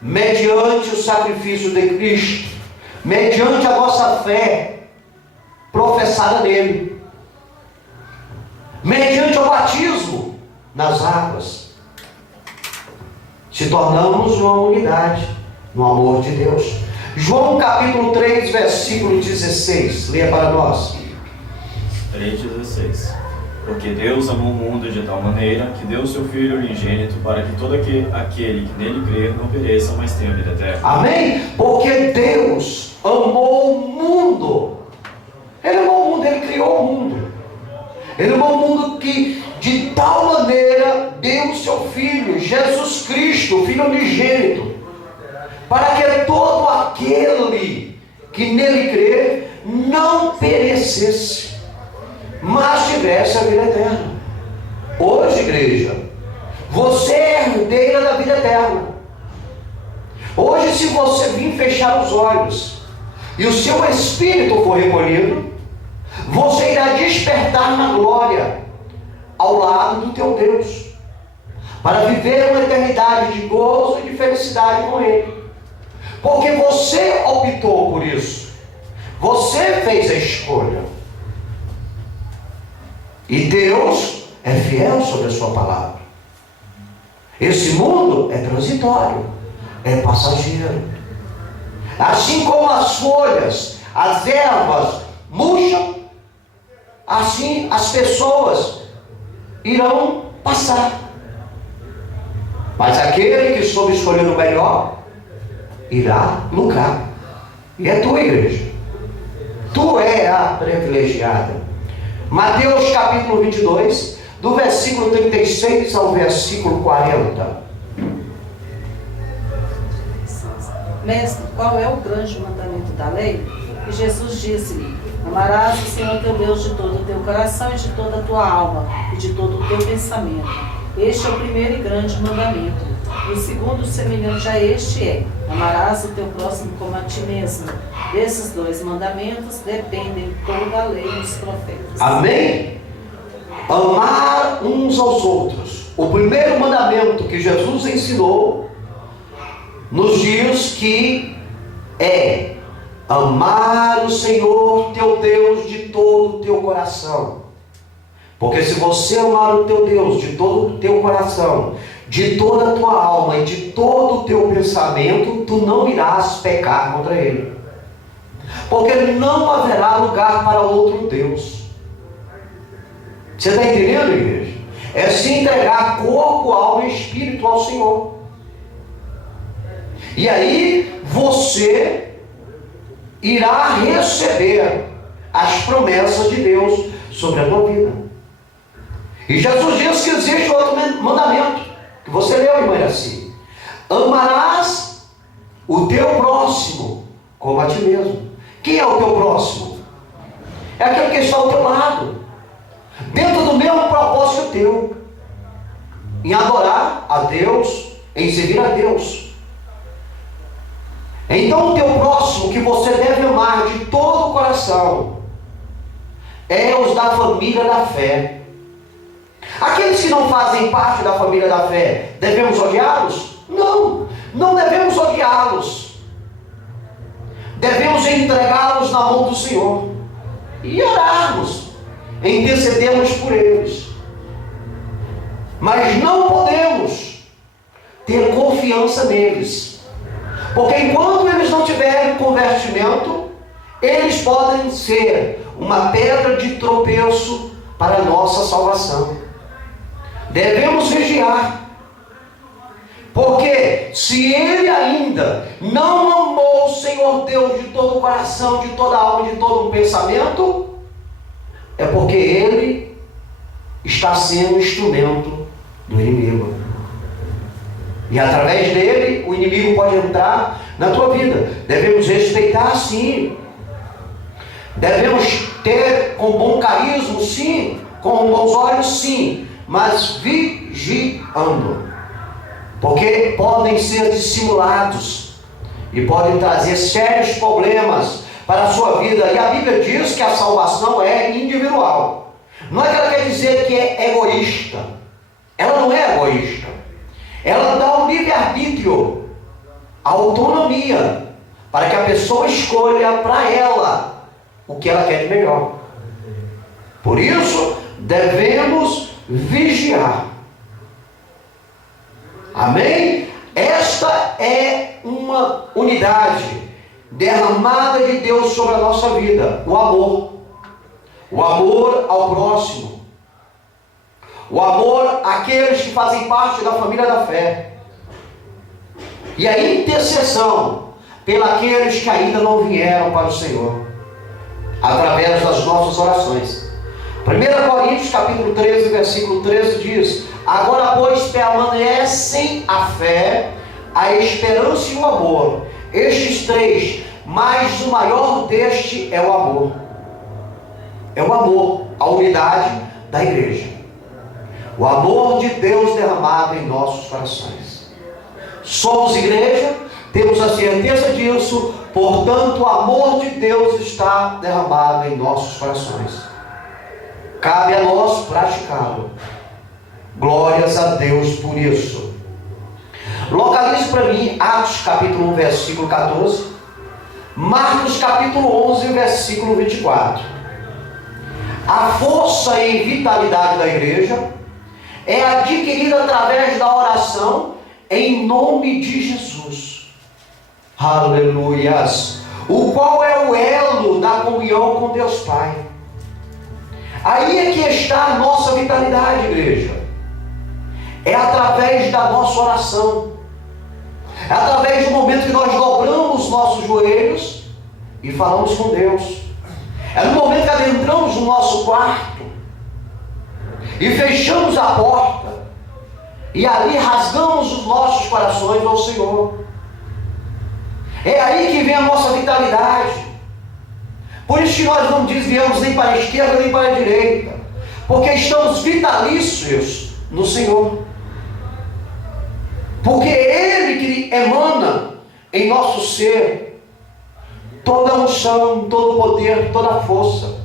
mediante o sacrifício de Cristo, mediante a nossa fé professada nele, mediante o batismo nas águas. Se tornamos uma unidade no amor de Deus. João capítulo 3, versículo 16. Leia para nós. 3,16. Porque Deus amou o mundo de tal maneira que deu o seu Filho unigênito para que todo aquele que nele crer não pereça, mas tenha vida eterna. Amém? Porque Deus amou o mundo. Ele amou o mundo, Ele criou o mundo. Ele amou o mundo que de tal maneira deu o seu Filho, Jesus Cristo, o Filho unigênito, para que todo aquele que nele crer não perecesse, mas tivesse a vida eterna. Hoje, igreja, você é herdeira da vida eterna. Hoje, se você vir fechar os olhos e o seu espírito for recolhido, você irá despertar na glória ao lado do teu Deus, para viver uma eternidade de gozo e de felicidade com Ele, porque você optou por isso, você fez a escolha. E Deus é fiel sobre a sua palavra. Esse mundo é transitório, é passageiro. Assim como as folhas, as ervas murcham, assim as pessoas irão passar. Mas aquele que soube escolher o melhor, irá lucrar. E é tua igreja. Tu é a privilegiada. Mateus capítulo 22, do versículo 36 ao versículo 40. Mestre, qual é o grande mandamento da lei? E Jesus disse-lhe: amarás o Senhor teu Deus de todo o teu coração e de toda a tua alma e de todo o teu pensamento. Este é o primeiro e grande mandamento. E o segundo, semelhante a este, é: amarás o teu próximo como a ti mesmo. Desses dois mandamentos dependem toda a lei e os profetas. Amém? Amar uns aos outros. O primeiro mandamento que Jesus ensinou nos diz que é amar o Senhor teu Deus de todo o teu coração. Porque se você amar o teu Deus de todo o teu coração, de toda a tua alma e de todo o teu pensamento, tu não irás pecar contra Ele. Porque não haverá lugar para outro Deus. Você está entendendo, igreja? É se entregar corpo, alma e espírito ao Senhor. E aí você irá receber as promessas de Deus sobre a tua vida. E Jesus disse que existe outro mandamento, que você leu, irmã Iraci: amarás o teu próximo como a ti mesmo. Quem é o teu próximo? É aquele que está ao teu lado, dentro do mesmo propósito teu, em adorar a Deus, em servir a Deus. Então o teu próximo que você deve amar de todo o coração é os da família da fé. Aqueles que não fazem parte da família da fé, devemos odiá-los? Não, não devemos odiá-los. Devemos entregá-los na mão do Senhor e orarmos, intercedermos por eles. Mas não podemos ter confiança neles, porque enquanto eles não tiverem convertimento, eles podem ser uma pedra de tropeço para a nossa salvação. Devemos vigiar, porque se ele ainda não amou o Senhor Deus de todo o coração, de toda a alma, de todo o pensamento, é porque ele está sendo instrumento do inimigo. E através dele, o inimigo pode entrar na tua vida. Devemos respeitar, sim. Devemos ter com bom carisma, sim. Com bons olhos, sim. Mas vigiando. Porque podem ser dissimulados e podem trazer sérios problemas para a sua vida. E a Bíblia diz que a salvação é individual. Não é que ela quer dizer que é egoísta. Ela não é egoísta. Ela dá o livre-arbítrio, a autonomia, para que a pessoa escolha para ela o que ela quer de melhor. Por isso, devemos vigiar. Amém? Esta é uma unidade derramada de Deus sobre a nossa vida. O amor. O amor ao próximo. O amor àqueles que fazem parte da família da fé. E a intercessão pelos que ainda não vieram para o Senhor, através das nossas orações. 1 Coríntios capítulo 13, versículo 13 diz: agora, pois, permanecem a fé, a esperança e o amor. Estes três, mas o maior deste é o amor. É o amor, a unidade da igreja. O amor de Deus derramado em nossos corações. Somos igreja, temos a certeza disso, portanto o amor de Deus está derramado em nossos corações. Cabe a nós praticá-lo. Glórias a Deus por isso. Localize para mim Atos capítulo 1, versículo 14. Marcos capítulo 11, versículo 24. A força e vitalidade da igreja é adquirida através da oração em nome de Jesus. Aleluias. O qual é o elo da comunhão com Deus Pai. Aí é que está a nossa vitalidade, igreja. É através da nossa oração. É através do momento que nós dobramos os nossos joelhos e falamos com Deus. É no momento que adentramos no nosso quarto e fechamos a porta e ali rasgamos os nossos corações ao Senhor. É aí que vem a nossa vitalidade. Por isso que nós não desviamos nem para a esquerda nem para a direita, porque estamos vitalícios no Senhor. Porque Ele que emana em nosso ser toda a unção, todo o poder, toda a força.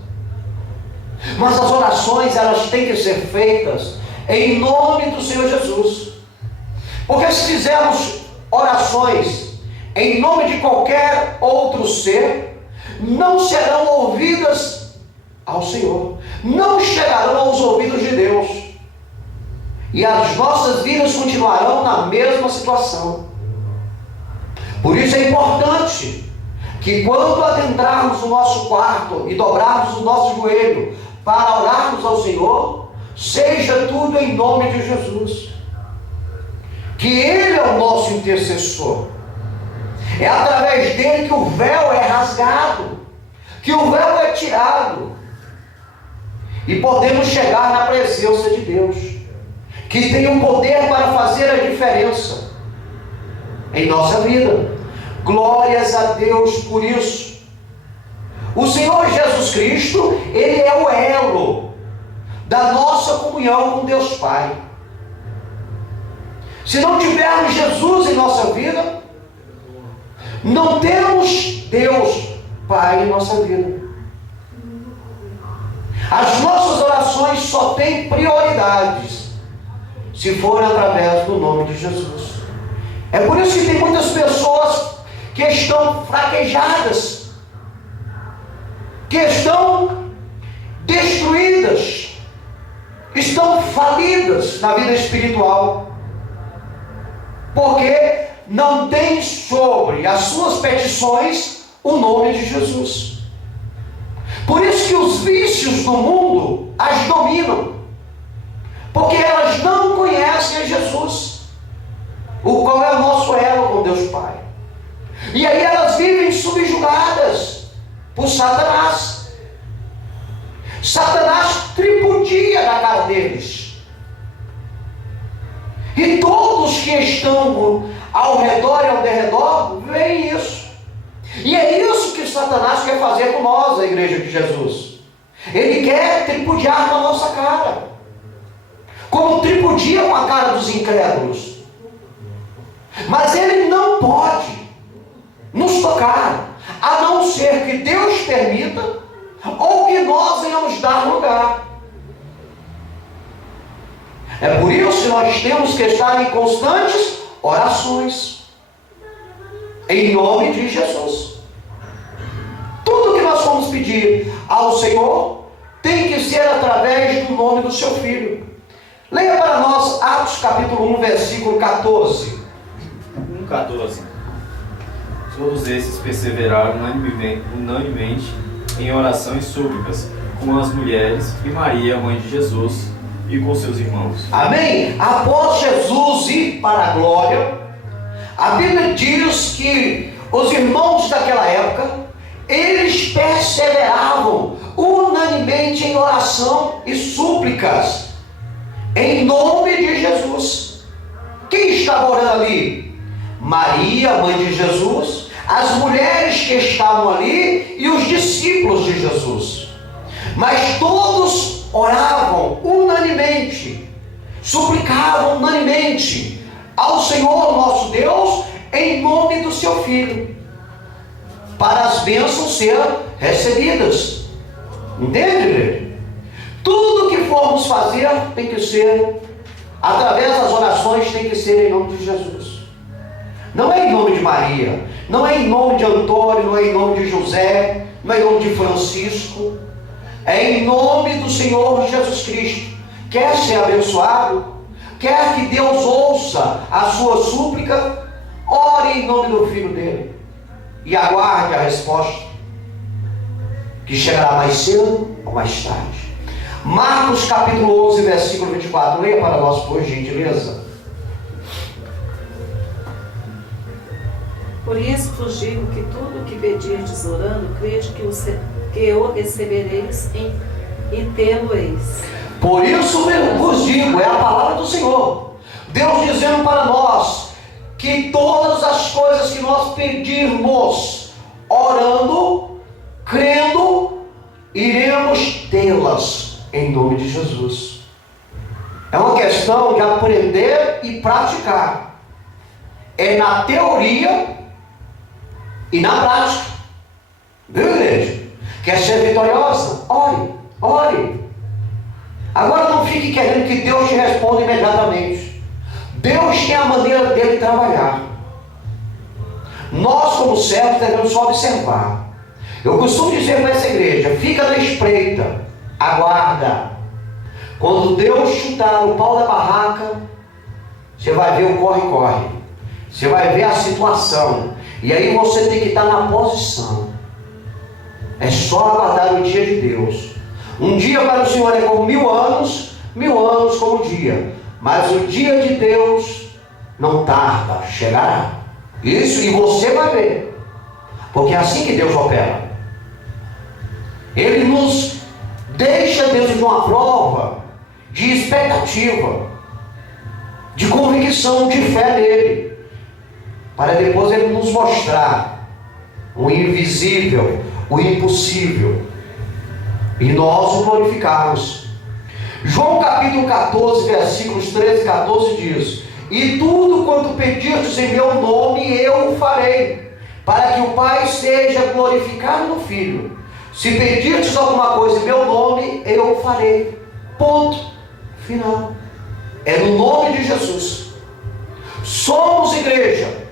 Mas as orações, elas têm que ser feitas em nome do Senhor Jesus. Porque se fizermos orações em nome de qualquer outro ser, não serão ouvidas ao Senhor, não chegarão aos ouvidos de Deus, e as nossas vidas continuarão na mesma situação. Por isso é importante que quando adentrarmos o nosso quarto e dobrarmos o nosso joelho para orarmos ao Senhor, seja tudo em nome de Jesus, que Ele é o nosso intercessor. É através dele que o véu é rasgado, que o véu é tirado, e podemos chegar na presença de Deus, que tem o poder para fazer a diferença em nossa vida. Glórias a Deus por isso. O Senhor Jesus Cristo, Ele é o elo da nossa comunhão com Deus Pai. Se não tivermos Jesus em nossa vida, não temos Deus Pai em nossa vida. As nossas orações só têm prioridades se forem através do nome de Jesus. É por isso que tem muitas pessoas que estão fraquejadas, que estão destruídas, estão falidas na vida espiritual, porque não tem sobre as suas petições o nome de Jesus. Por isso que os vícios do mundo as dominam, porque elas não conhecem a Jesus, o qual é o nosso elo com Deus Pai. E aí elas vivem subjugadas por Satanás. Satanás tripudia na cara deles, e todos que estão ao redor e ao derredor veem isso. E é isso que Satanás quer fazer com nós, a igreja de Jesus. Ele quer tripudiar na nossa cara, como tripudia com a cara dos incrédulos. Mas ele não pode nos tocar, a não ser que Deus permita, ou que nós venhamos dar lugar. É por isso que nós temos que estar em constantes orações, em nome de Jesus. Tudo que nós vamos pedir ao Senhor tem que ser através do nome do seu Filho. Leia para nós Atos capítulo 1, versículo 14. 1:14. Todos esses perseveraram unanimemente em oração e súplicas com as mulheres e Maria, mãe de Jesus, e com seus irmãos. Amém? Após Jesus ir para a glória, a Bíblia diz que os irmãos daquela época, eles perseveravam unanimemente em oração e súplicas em nome de Jesus. Quem estava orando ali? Maria, mãe de Jesus, as mulheres que estavam ali e os discípulos de Jesus. Mas todos oravam unanimemente, suplicavam unanimemente ao Senhor nosso Deus em nome do seu Filho, para as bênçãos serem recebidas. Entende, igreja? Tudo que formos fazer tem que ser através das orações, tem que ser em nome de Jesus. Não é em nome de Maria, não é em nome de Antônio, não é em nome de José, não é em nome de Francisco, é em nome do Senhor Jesus Cristo. Quer ser abençoado? Quer que Deus ouça a sua súplica? Ore em nome do Filho dele e aguarde a resposta, que chegará mais cedo ou mais tarde. Marcos capítulo 11, versículo 24. Leia para nós, por gentileza. Por isso vos digo que tudo o que pedirdes orando, crede que o recebereis e tê-lo-eis. Por isso vos digo, é a palavra do Senhor, Deus dizendo para nós, que todas as coisas que nós pedirmos, orando, crendo, iremos tê-las em nome de Jesus. É uma questão de aprender e praticar. É na teoria e na prática. Viu, igreja? Quer ser vitoriosa? Ore, ore. Agora não fique querendo que Deus te responda imediatamente. Deus tem a maneira dele trabalhar. Nós, como servos, devemos só observar. Eu costumo dizer para essa igreja: fica na espreita, aguarda. Quando Deus chutar o pau da barraca, você vai ver o corre-corre. Você vai ver a situação. E aí você tem que estar na posição. É só aguardar o dia de Deus. Um dia para o Senhor é como 1000 anos como um dia. Mas o dia de Deus não tarda, chegará. Isso, e você vai ver. Porque é assim que Deus opera. Ele nos deixa dentro de uma prova de expectativa, de convicção, de fé nele, para depois ele nos mostrar o invisível, o impossível, e nós o glorificarmos. João capítulo 14, versículos 13 e 14 diz: e tudo quanto pedirdes em meu nome eu o farei, para que o Pai seja glorificado no Filho. Se pedirdes alguma coisa em meu nome, eu o farei. Ponto final. É no nome de Jesus. Somos igreja.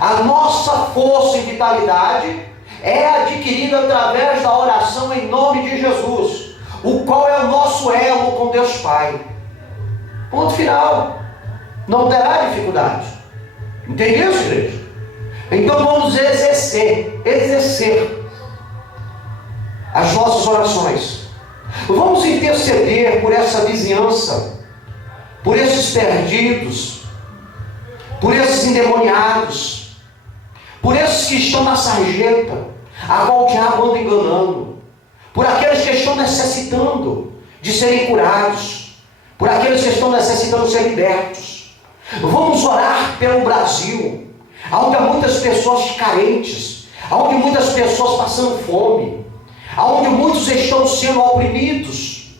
A nossa força e vitalidade é adquirida através da oração em nome de Jesus, o qual é o nosso elo com Deus Pai. Ponto final. Não terá dificuldade. Entendeu, igreja? Então vamos exercer as nossas orações. Vamos interceder por essa vizinhança, por esses perdidos, por esses endemoniados, por esses que estão na sarjeta, a qual o diabo anda enganando, por aqueles que estão necessitando de serem curados, por aqueles que estão necessitando de ser libertos. Vamos orar pelo Brasil, onde há muitas pessoas carentes, onde muitas pessoas passando fome, onde muitos estão sendo oprimidos.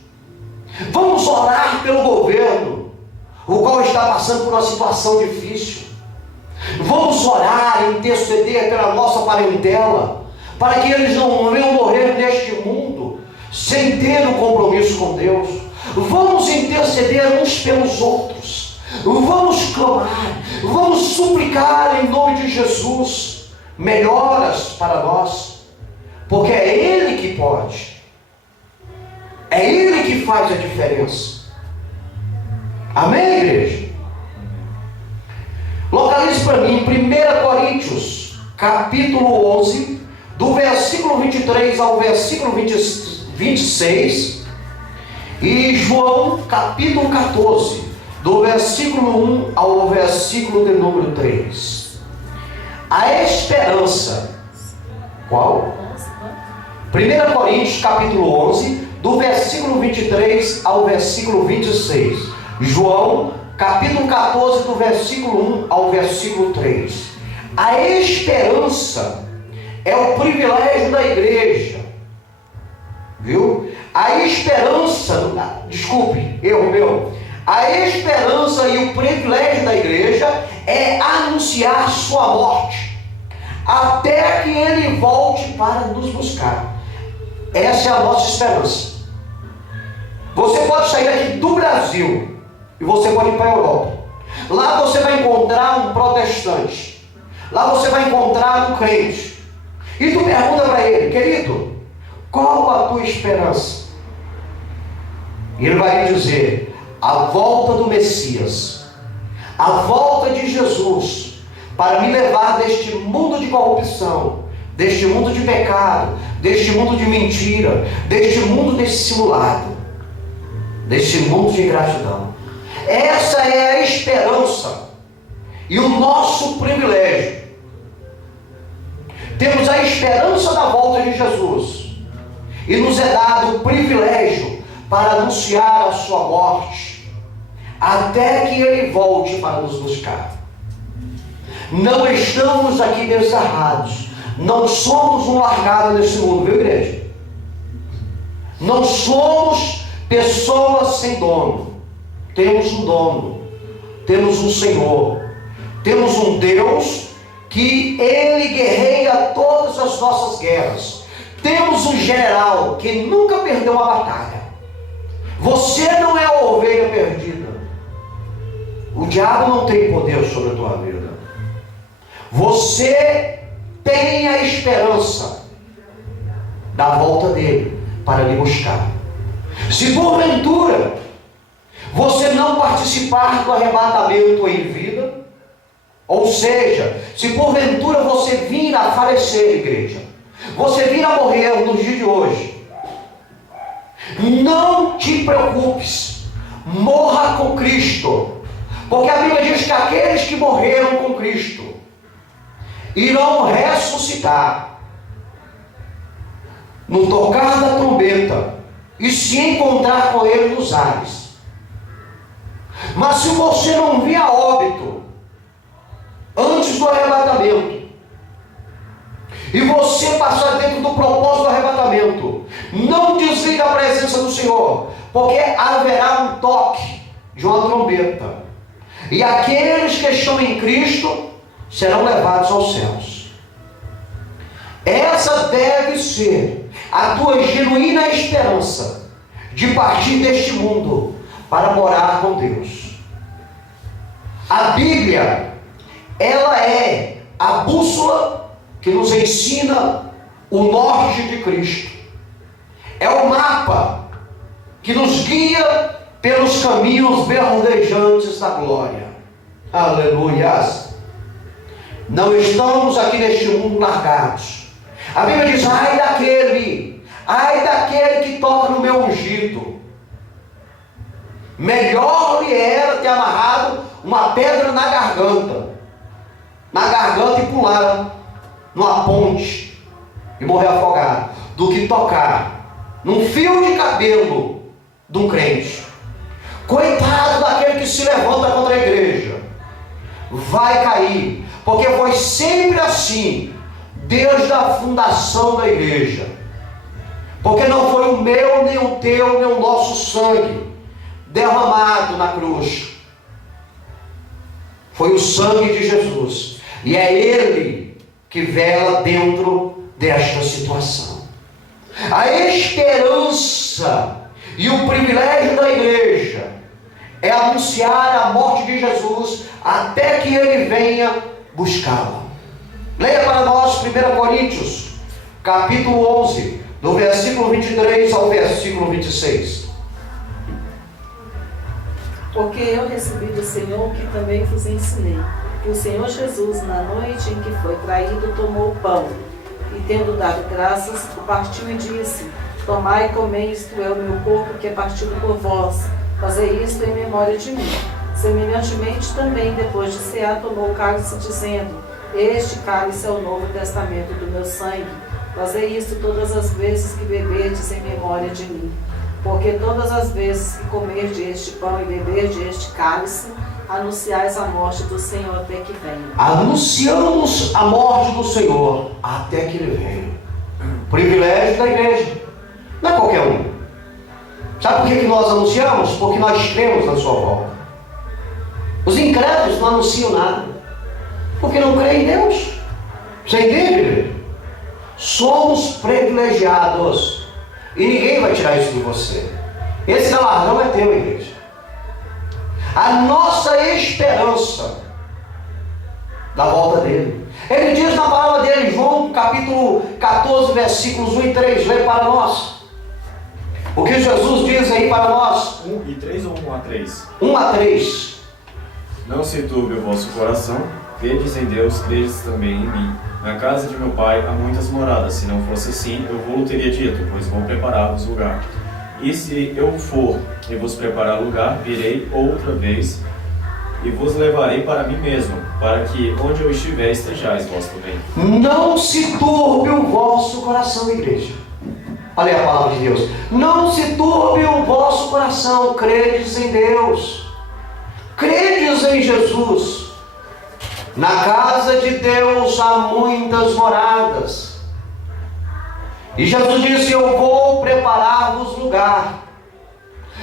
Vamos orar pelo governo, o qual está passando por uma situação difícil. Vamos orar e interceder pela nossa parentela, para que eles não venham morrer neste mundo sem ter um compromisso com Deus. Vamos interceder uns pelos outros. Vamos clamar, vamos suplicar em nome de Jesus melhoras para nós, porque é Ele que pode, é Ele que faz a diferença. Amém, igreja? Localize para mim 1 Coríntios capítulo 11, do versículo 23 ao versículo 26, e João capítulo 14, do versículo 1 ao versículo de número 3. A esperança. Qual? 1 Coríntios capítulo 11, do versículo 23 ao versículo 26. João capítulo 14, do versículo 1 ao versículo 3. A esperança é o privilégio da igreja. Viu? A esperança, desculpe, erro meu. A esperança e o privilégio da igreja é anunciar sua morte, até que ele volte para nos buscar. Essa é a nossa esperança. Você pode sair aqui do Brasil e você pode ir para a Europa. Lá você vai encontrar um protestante. Lá você vai encontrar um crente. E tu pergunta para ele: querido, qual a tua esperança? E ele vai lhe dizer: a volta do Messias, a volta de Jesus, para me levar deste mundo de corrupção, deste mundo de pecado, deste mundo de mentira, deste mundo dissimulado, deste mundo de ingratidão. Essa é a esperança e o nosso privilégio. Temos a esperança da volta de Jesus, e nos é dado o privilégio para anunciar a sua morte, até que ele volte para nos buscar. Não estamos aqui desgarrados. Não somos um largado nesse mundo, viu, igreja? Não somos pessoas sem dono. Temos um dono, temos um Senhor, temos um Deus que Ele guerreia todas as nossas guerras. Temos um general que nunca perdeu uma batalha. Você não é a ovelha perdida. O diabo não tem poder sobre a tua vida. Você tem a esperança da volta dele para lhe buscar. Se porventura você não participar do arrebatamento em vida, ou seja, se porventura você vir a falecer, igreja, você vir a morrer no dia de hoje, não te preocupes, morra com Cristo, porque a Bíblia diz que aqueles que morreram com Cristo irão ressuscitar no tocar da trombeta e se encontrar com Ele nos ares. Mas se você não vir a óbito antes do arrebatamento, e você passar dentro do propósito do arrebatamento, não desliga a presença do Senhor, porque haverá um toque de uma trombeta, e aqueles que estão em Cristo serão levados aos céus. Essa deve ser a tua genuína esperança de partir deste mundo para morar com Deus. A Bíblia, ela é a bússola que nos ensina o norte de Cristo. É o mapa que nos guia pelos caminhos verdejantes da glória. Aleluias! Não estamos aqui neste mundo largados. A Bíblia diz: ai daquele que toca no meu ungido. Melhor lhe era ter amarrado uma pedra na garganta e pular numa ponte e morrer afogado, do que tocar num fio de cabelo de um crente. Coitado daquele que se levanta contra a igreja, vai cair, porque foi sempre assim desde a fundação da igreja. Porque não foi o meu, nem o teu, nem o nosso sangue derramado na cruz. Foi o sangue de Jesus, e é Ele que vela dentro desta situação. A esperança e o privilégio da igreja é anunciar a morte de Jesus até que Ele venha buscá-la. Leia para nós 1 Coríntios, capítulo 11, do versículo 23 ao versículo 26. Porque eu recebi do Senhor o que também vos ensinei, que o Senhor Jesus, na noite em que foi traído, tomou o pão, e tendo dado graças, o partiu e disse: tomai e comei, isto é o meu corpo que é partido por vós, fazei isto em memória de mim. Semelhantemente também, depois de cear, tomou o cálice, dizendo: este cálice é o novo testamento do meu sangue, fazei isto todas as vezes que beberdes em memória de mim. Porque todas as vezes que comerdes este pão e beberdes este cálice, anunciais a morte do Senhor até que venha. Anunciamos a morte do Senhor até que Ele venha. Privilégio da igreja. Não é qualquer um. Sabe por que nós anunciamos? Porque nós cremos na sua volta. Os incrédulos não anunciam nada, porque não creem em Deus. Você entende? Somos privilegiados, e ninguém vai tirar isso de você. Esse galardão é teu, igreja. A nossa esperança da volta dele. Ele diz na palavra dele, João capítulo 14, versículos 1 e 3, lê para nós. O que Jesus diz aí para nós? 1 e 3 ou 1 a 3? 1 a 3. Não se turbe o vosso coração, credes em Deus, credes também em mim. Na casa de meu pai há muitas moradas, se não fosse assim, eu vou teria dito, pois vou preparar-vos lugar. E se eu for e vos preparar lugar, virei outra vez e vos levarei para mim mesmo, para que onde eu estiver estejais vós também. Não se turbe o vosso coração, igreja. Olha a palavra de Deus. Não se turbe o vosso coração, credes em Deus, credes em Jesus. Na casa de Deus há muitas moradas. E Jesus disse: eu vou preparar-vos lugar.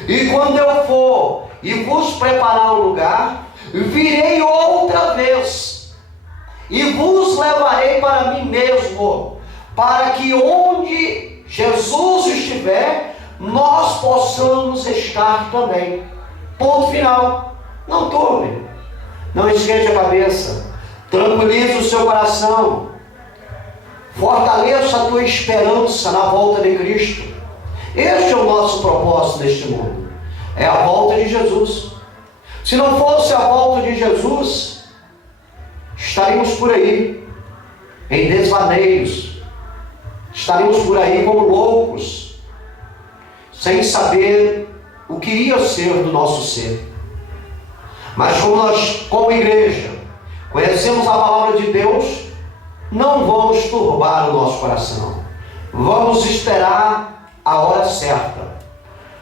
E quando eu for e vos preparar um lugar, virei outra vez e vos levarei para mim mesmo, para que onde Jesus estiver, nós possamos estar também. Ponto final. Não turbe, não esquente a cabeça, tranquilize o seu coração, fortaleça a tua esperança na volta de Cristo. Este é o nosso propósito neste mundo, é a volta de Jesus. Se não fosse a volta de Jesus, estaríamos por aí em desvaneios, estaríamos por aí como loucos, sem saber o que iria ser do nosso ser. Mas como nós, como igreja, conhecemos a palavra de Deus, não vamos turbar o nosso coração. Vamos esperar a hora certa.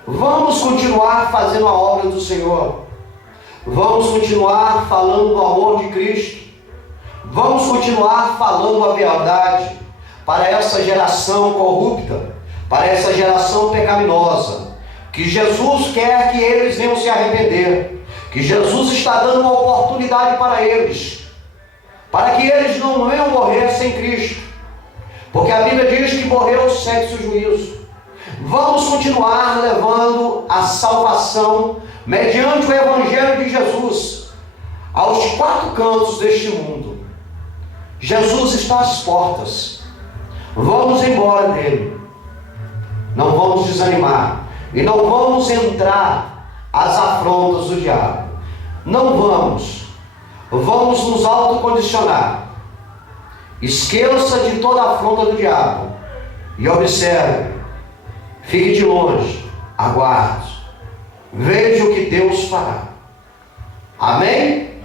Vamos continuar fazendo a obra do Senhor. Vamos continuar falando do amor de Cristo. Vamos continuar falando a verdade para essa geração corrupta, para essa geração pecaminosa, que Jesus quer que eles venham se arrepender, que Jesus está dando uma oportunidade para eles, para que eles não venham morrer sem Cristo, porque a Bíblia diz que morreu segue o juízo. Vamos continuar levando a salvação mediante o Evangelho de Jesus aos quatro cantos deste mundo. Jesus está às portas. Vamos embora dele. Não vamos desanimar e não vamos entrar às afrontas do diabo. Não vamos. Vamos nos autocondicionar. Esqueça de toda a afronta do diabo e observe. Fique de longe, aguarde, veja o que Deus fará. Amém?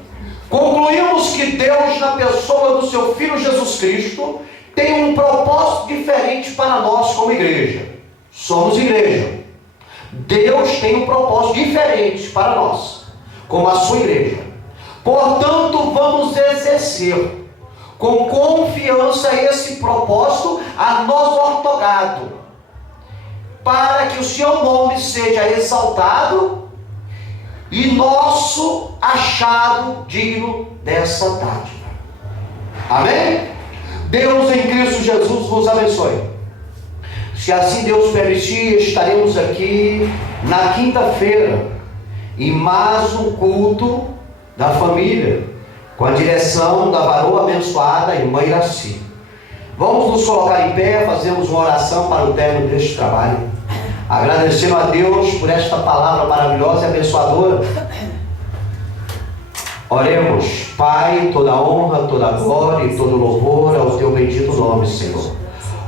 Concluímos que Deus, na pessoa do seu Filho Jesus Cristo, tem um propósito diferente para nós como igreja. Somos igreja. Deus tem um propósito diferente para nós, como a sua igreja. Portanto, vamos exercer com confiança esse propósito a nós ortogado, para que o seu nome seja exaltado e nosso achado digno dessa dádiva. Amém? Deus em Cristo Jesus vos abençoe. Se assim Deus permitir, estaremos aqui na quinta-feira em mais um culto da família, com a direção da varoa abençoada irmã Iraci. Vamos nos colocar em pé, fazemos uma oração para o término deste trabalho, agradecendo a Deus por esta palavra maravilhosa e abençoadora. Oremos. Pai, toda honra, toda glória e todo louvor ao teu bendito nome, Senhor.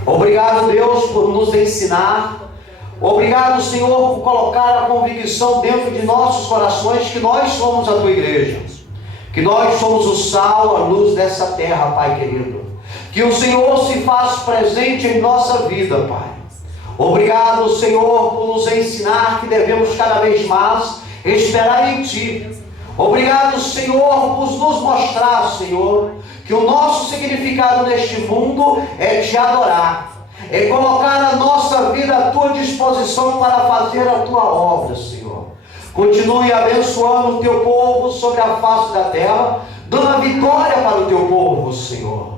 Obrigado, Deus, por nos ensinar. Obrigado, Senhor, por colocar a convicção dentro de nossos corações que nós somos a tua igreja, que nós somos o sal, a luz dessa terra, Pai querido. Que o Senhor se faz presente em nossa vida, Pai. Obrigado, Senhor, por nos ensinar que devemos cada vez mais esperar em Ti. Obrigado, Senhor, por nos mostrar, Senhor, que o nosso significado neste mundo é Te adorar, é colocar a nossa vida à Tua disposição para fazer a Tua obra, Senhor. Continue abençoando o Teu povo sobre a face da terra, dando a vitória para o Teu povo, Senhor.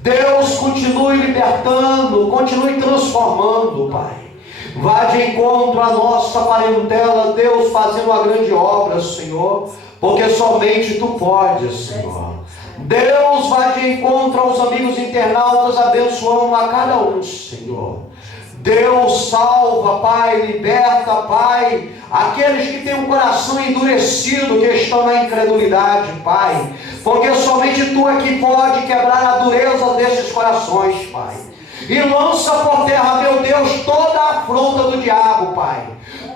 Deus, continue libertando, continue transformando, Pai. Vá de encontro à nossa parentela, Deus, fazendo uma grande obra, Senhor, porque somente Tu podes, Senhor. Deus, vá de encontro aos amigos internautas, abençoando a cada um, Senhor. Deus, salva, Pai, liberta, Pai, aqueles que têm um coração endurecido, que estão na incredulidade, Pai, porque somente Tu é que pode quebrar a dureza desses corações, Pai. E lança por terra, meu Deus, toda a afronta do diabo, Pai.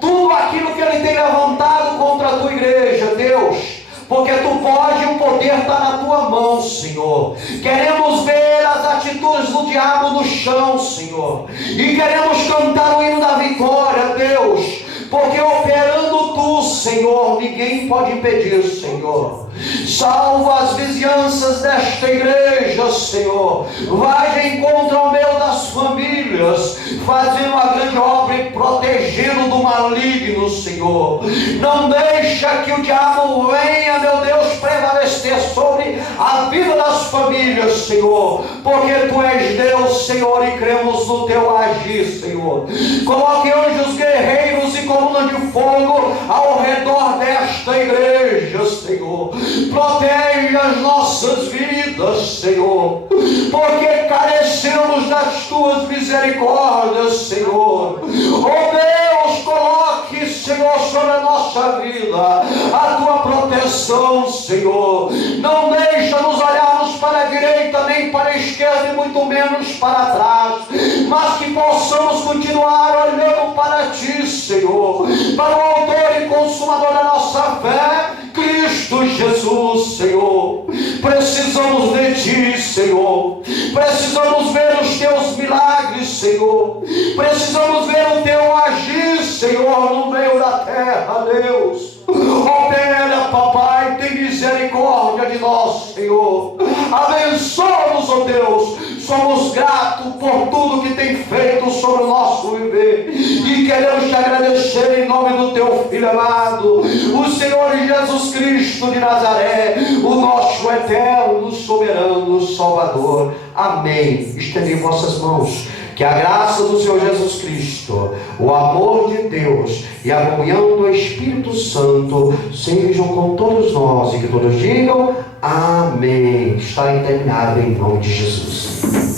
Tudo aquilo que ele tem levantado contra a Tua igreja, Deus, porque Tu pode e o poder está na Tua mão, Senhor. Queremos ver as atitudes do diabo no chão, Senhor, e queremos cantar o hino da vitória, Deus, porque operando Tu, Senhor, Senhor, ninguém pode impedir, Senhor. Salva as vizinhanças desta igreja, Senhor. Vai de encontro ao meio das famílias, fazendo uma grande obra e protegendo do maligno, Senhor. Não deixa que o diabo venha, meu Deus, prevalecer sobre a vida das famílias, Senhor, porque Tu és Deus, Senhor, e cremos no Teu agir, Senhor. Coloque anjos guerreiros e coluna de fogo ao redor desta igreja, Senhor. Protege as nossas vidas, Senhor, porque carecemos das Tuas misericórdias, Senhor. Oh Deus, coloque, Senhor, sobre a nossa vida a Tua proteção, Senhor. Não deixa nos olharmos para a direita nem para a esquerda e muito menos para trás, mas que possamos continuar olhando para Ti, Senhor, para o autor e consumador da nossa fé, Cristo Jesus, Senhor. Precisamos de Ti, Senhor. Precisamos ver os Teus milagres, Senhor. Precisamos ver o Teu agir, Senhor, no meio da terra, Deus. Opera, papai, tem misericórdia de nós, Senhor. Abençoa-nos, ó Deus. Somos gratos por tudo que tem feito sobre o nosso viver e queremos Te agradecer em nome do Teu Filho amado, o Senhor Jesus Cristo de Nazaré, o nosso eterno, soberano Salvador. Amém. Estendei vossas mãos. Que a graça do Senhor Jesus Cristo, o amor de Deus e a comunhão do Espírito Santo sejam com todos nós e que todos digam amém. Está terminado em nome de Jesus.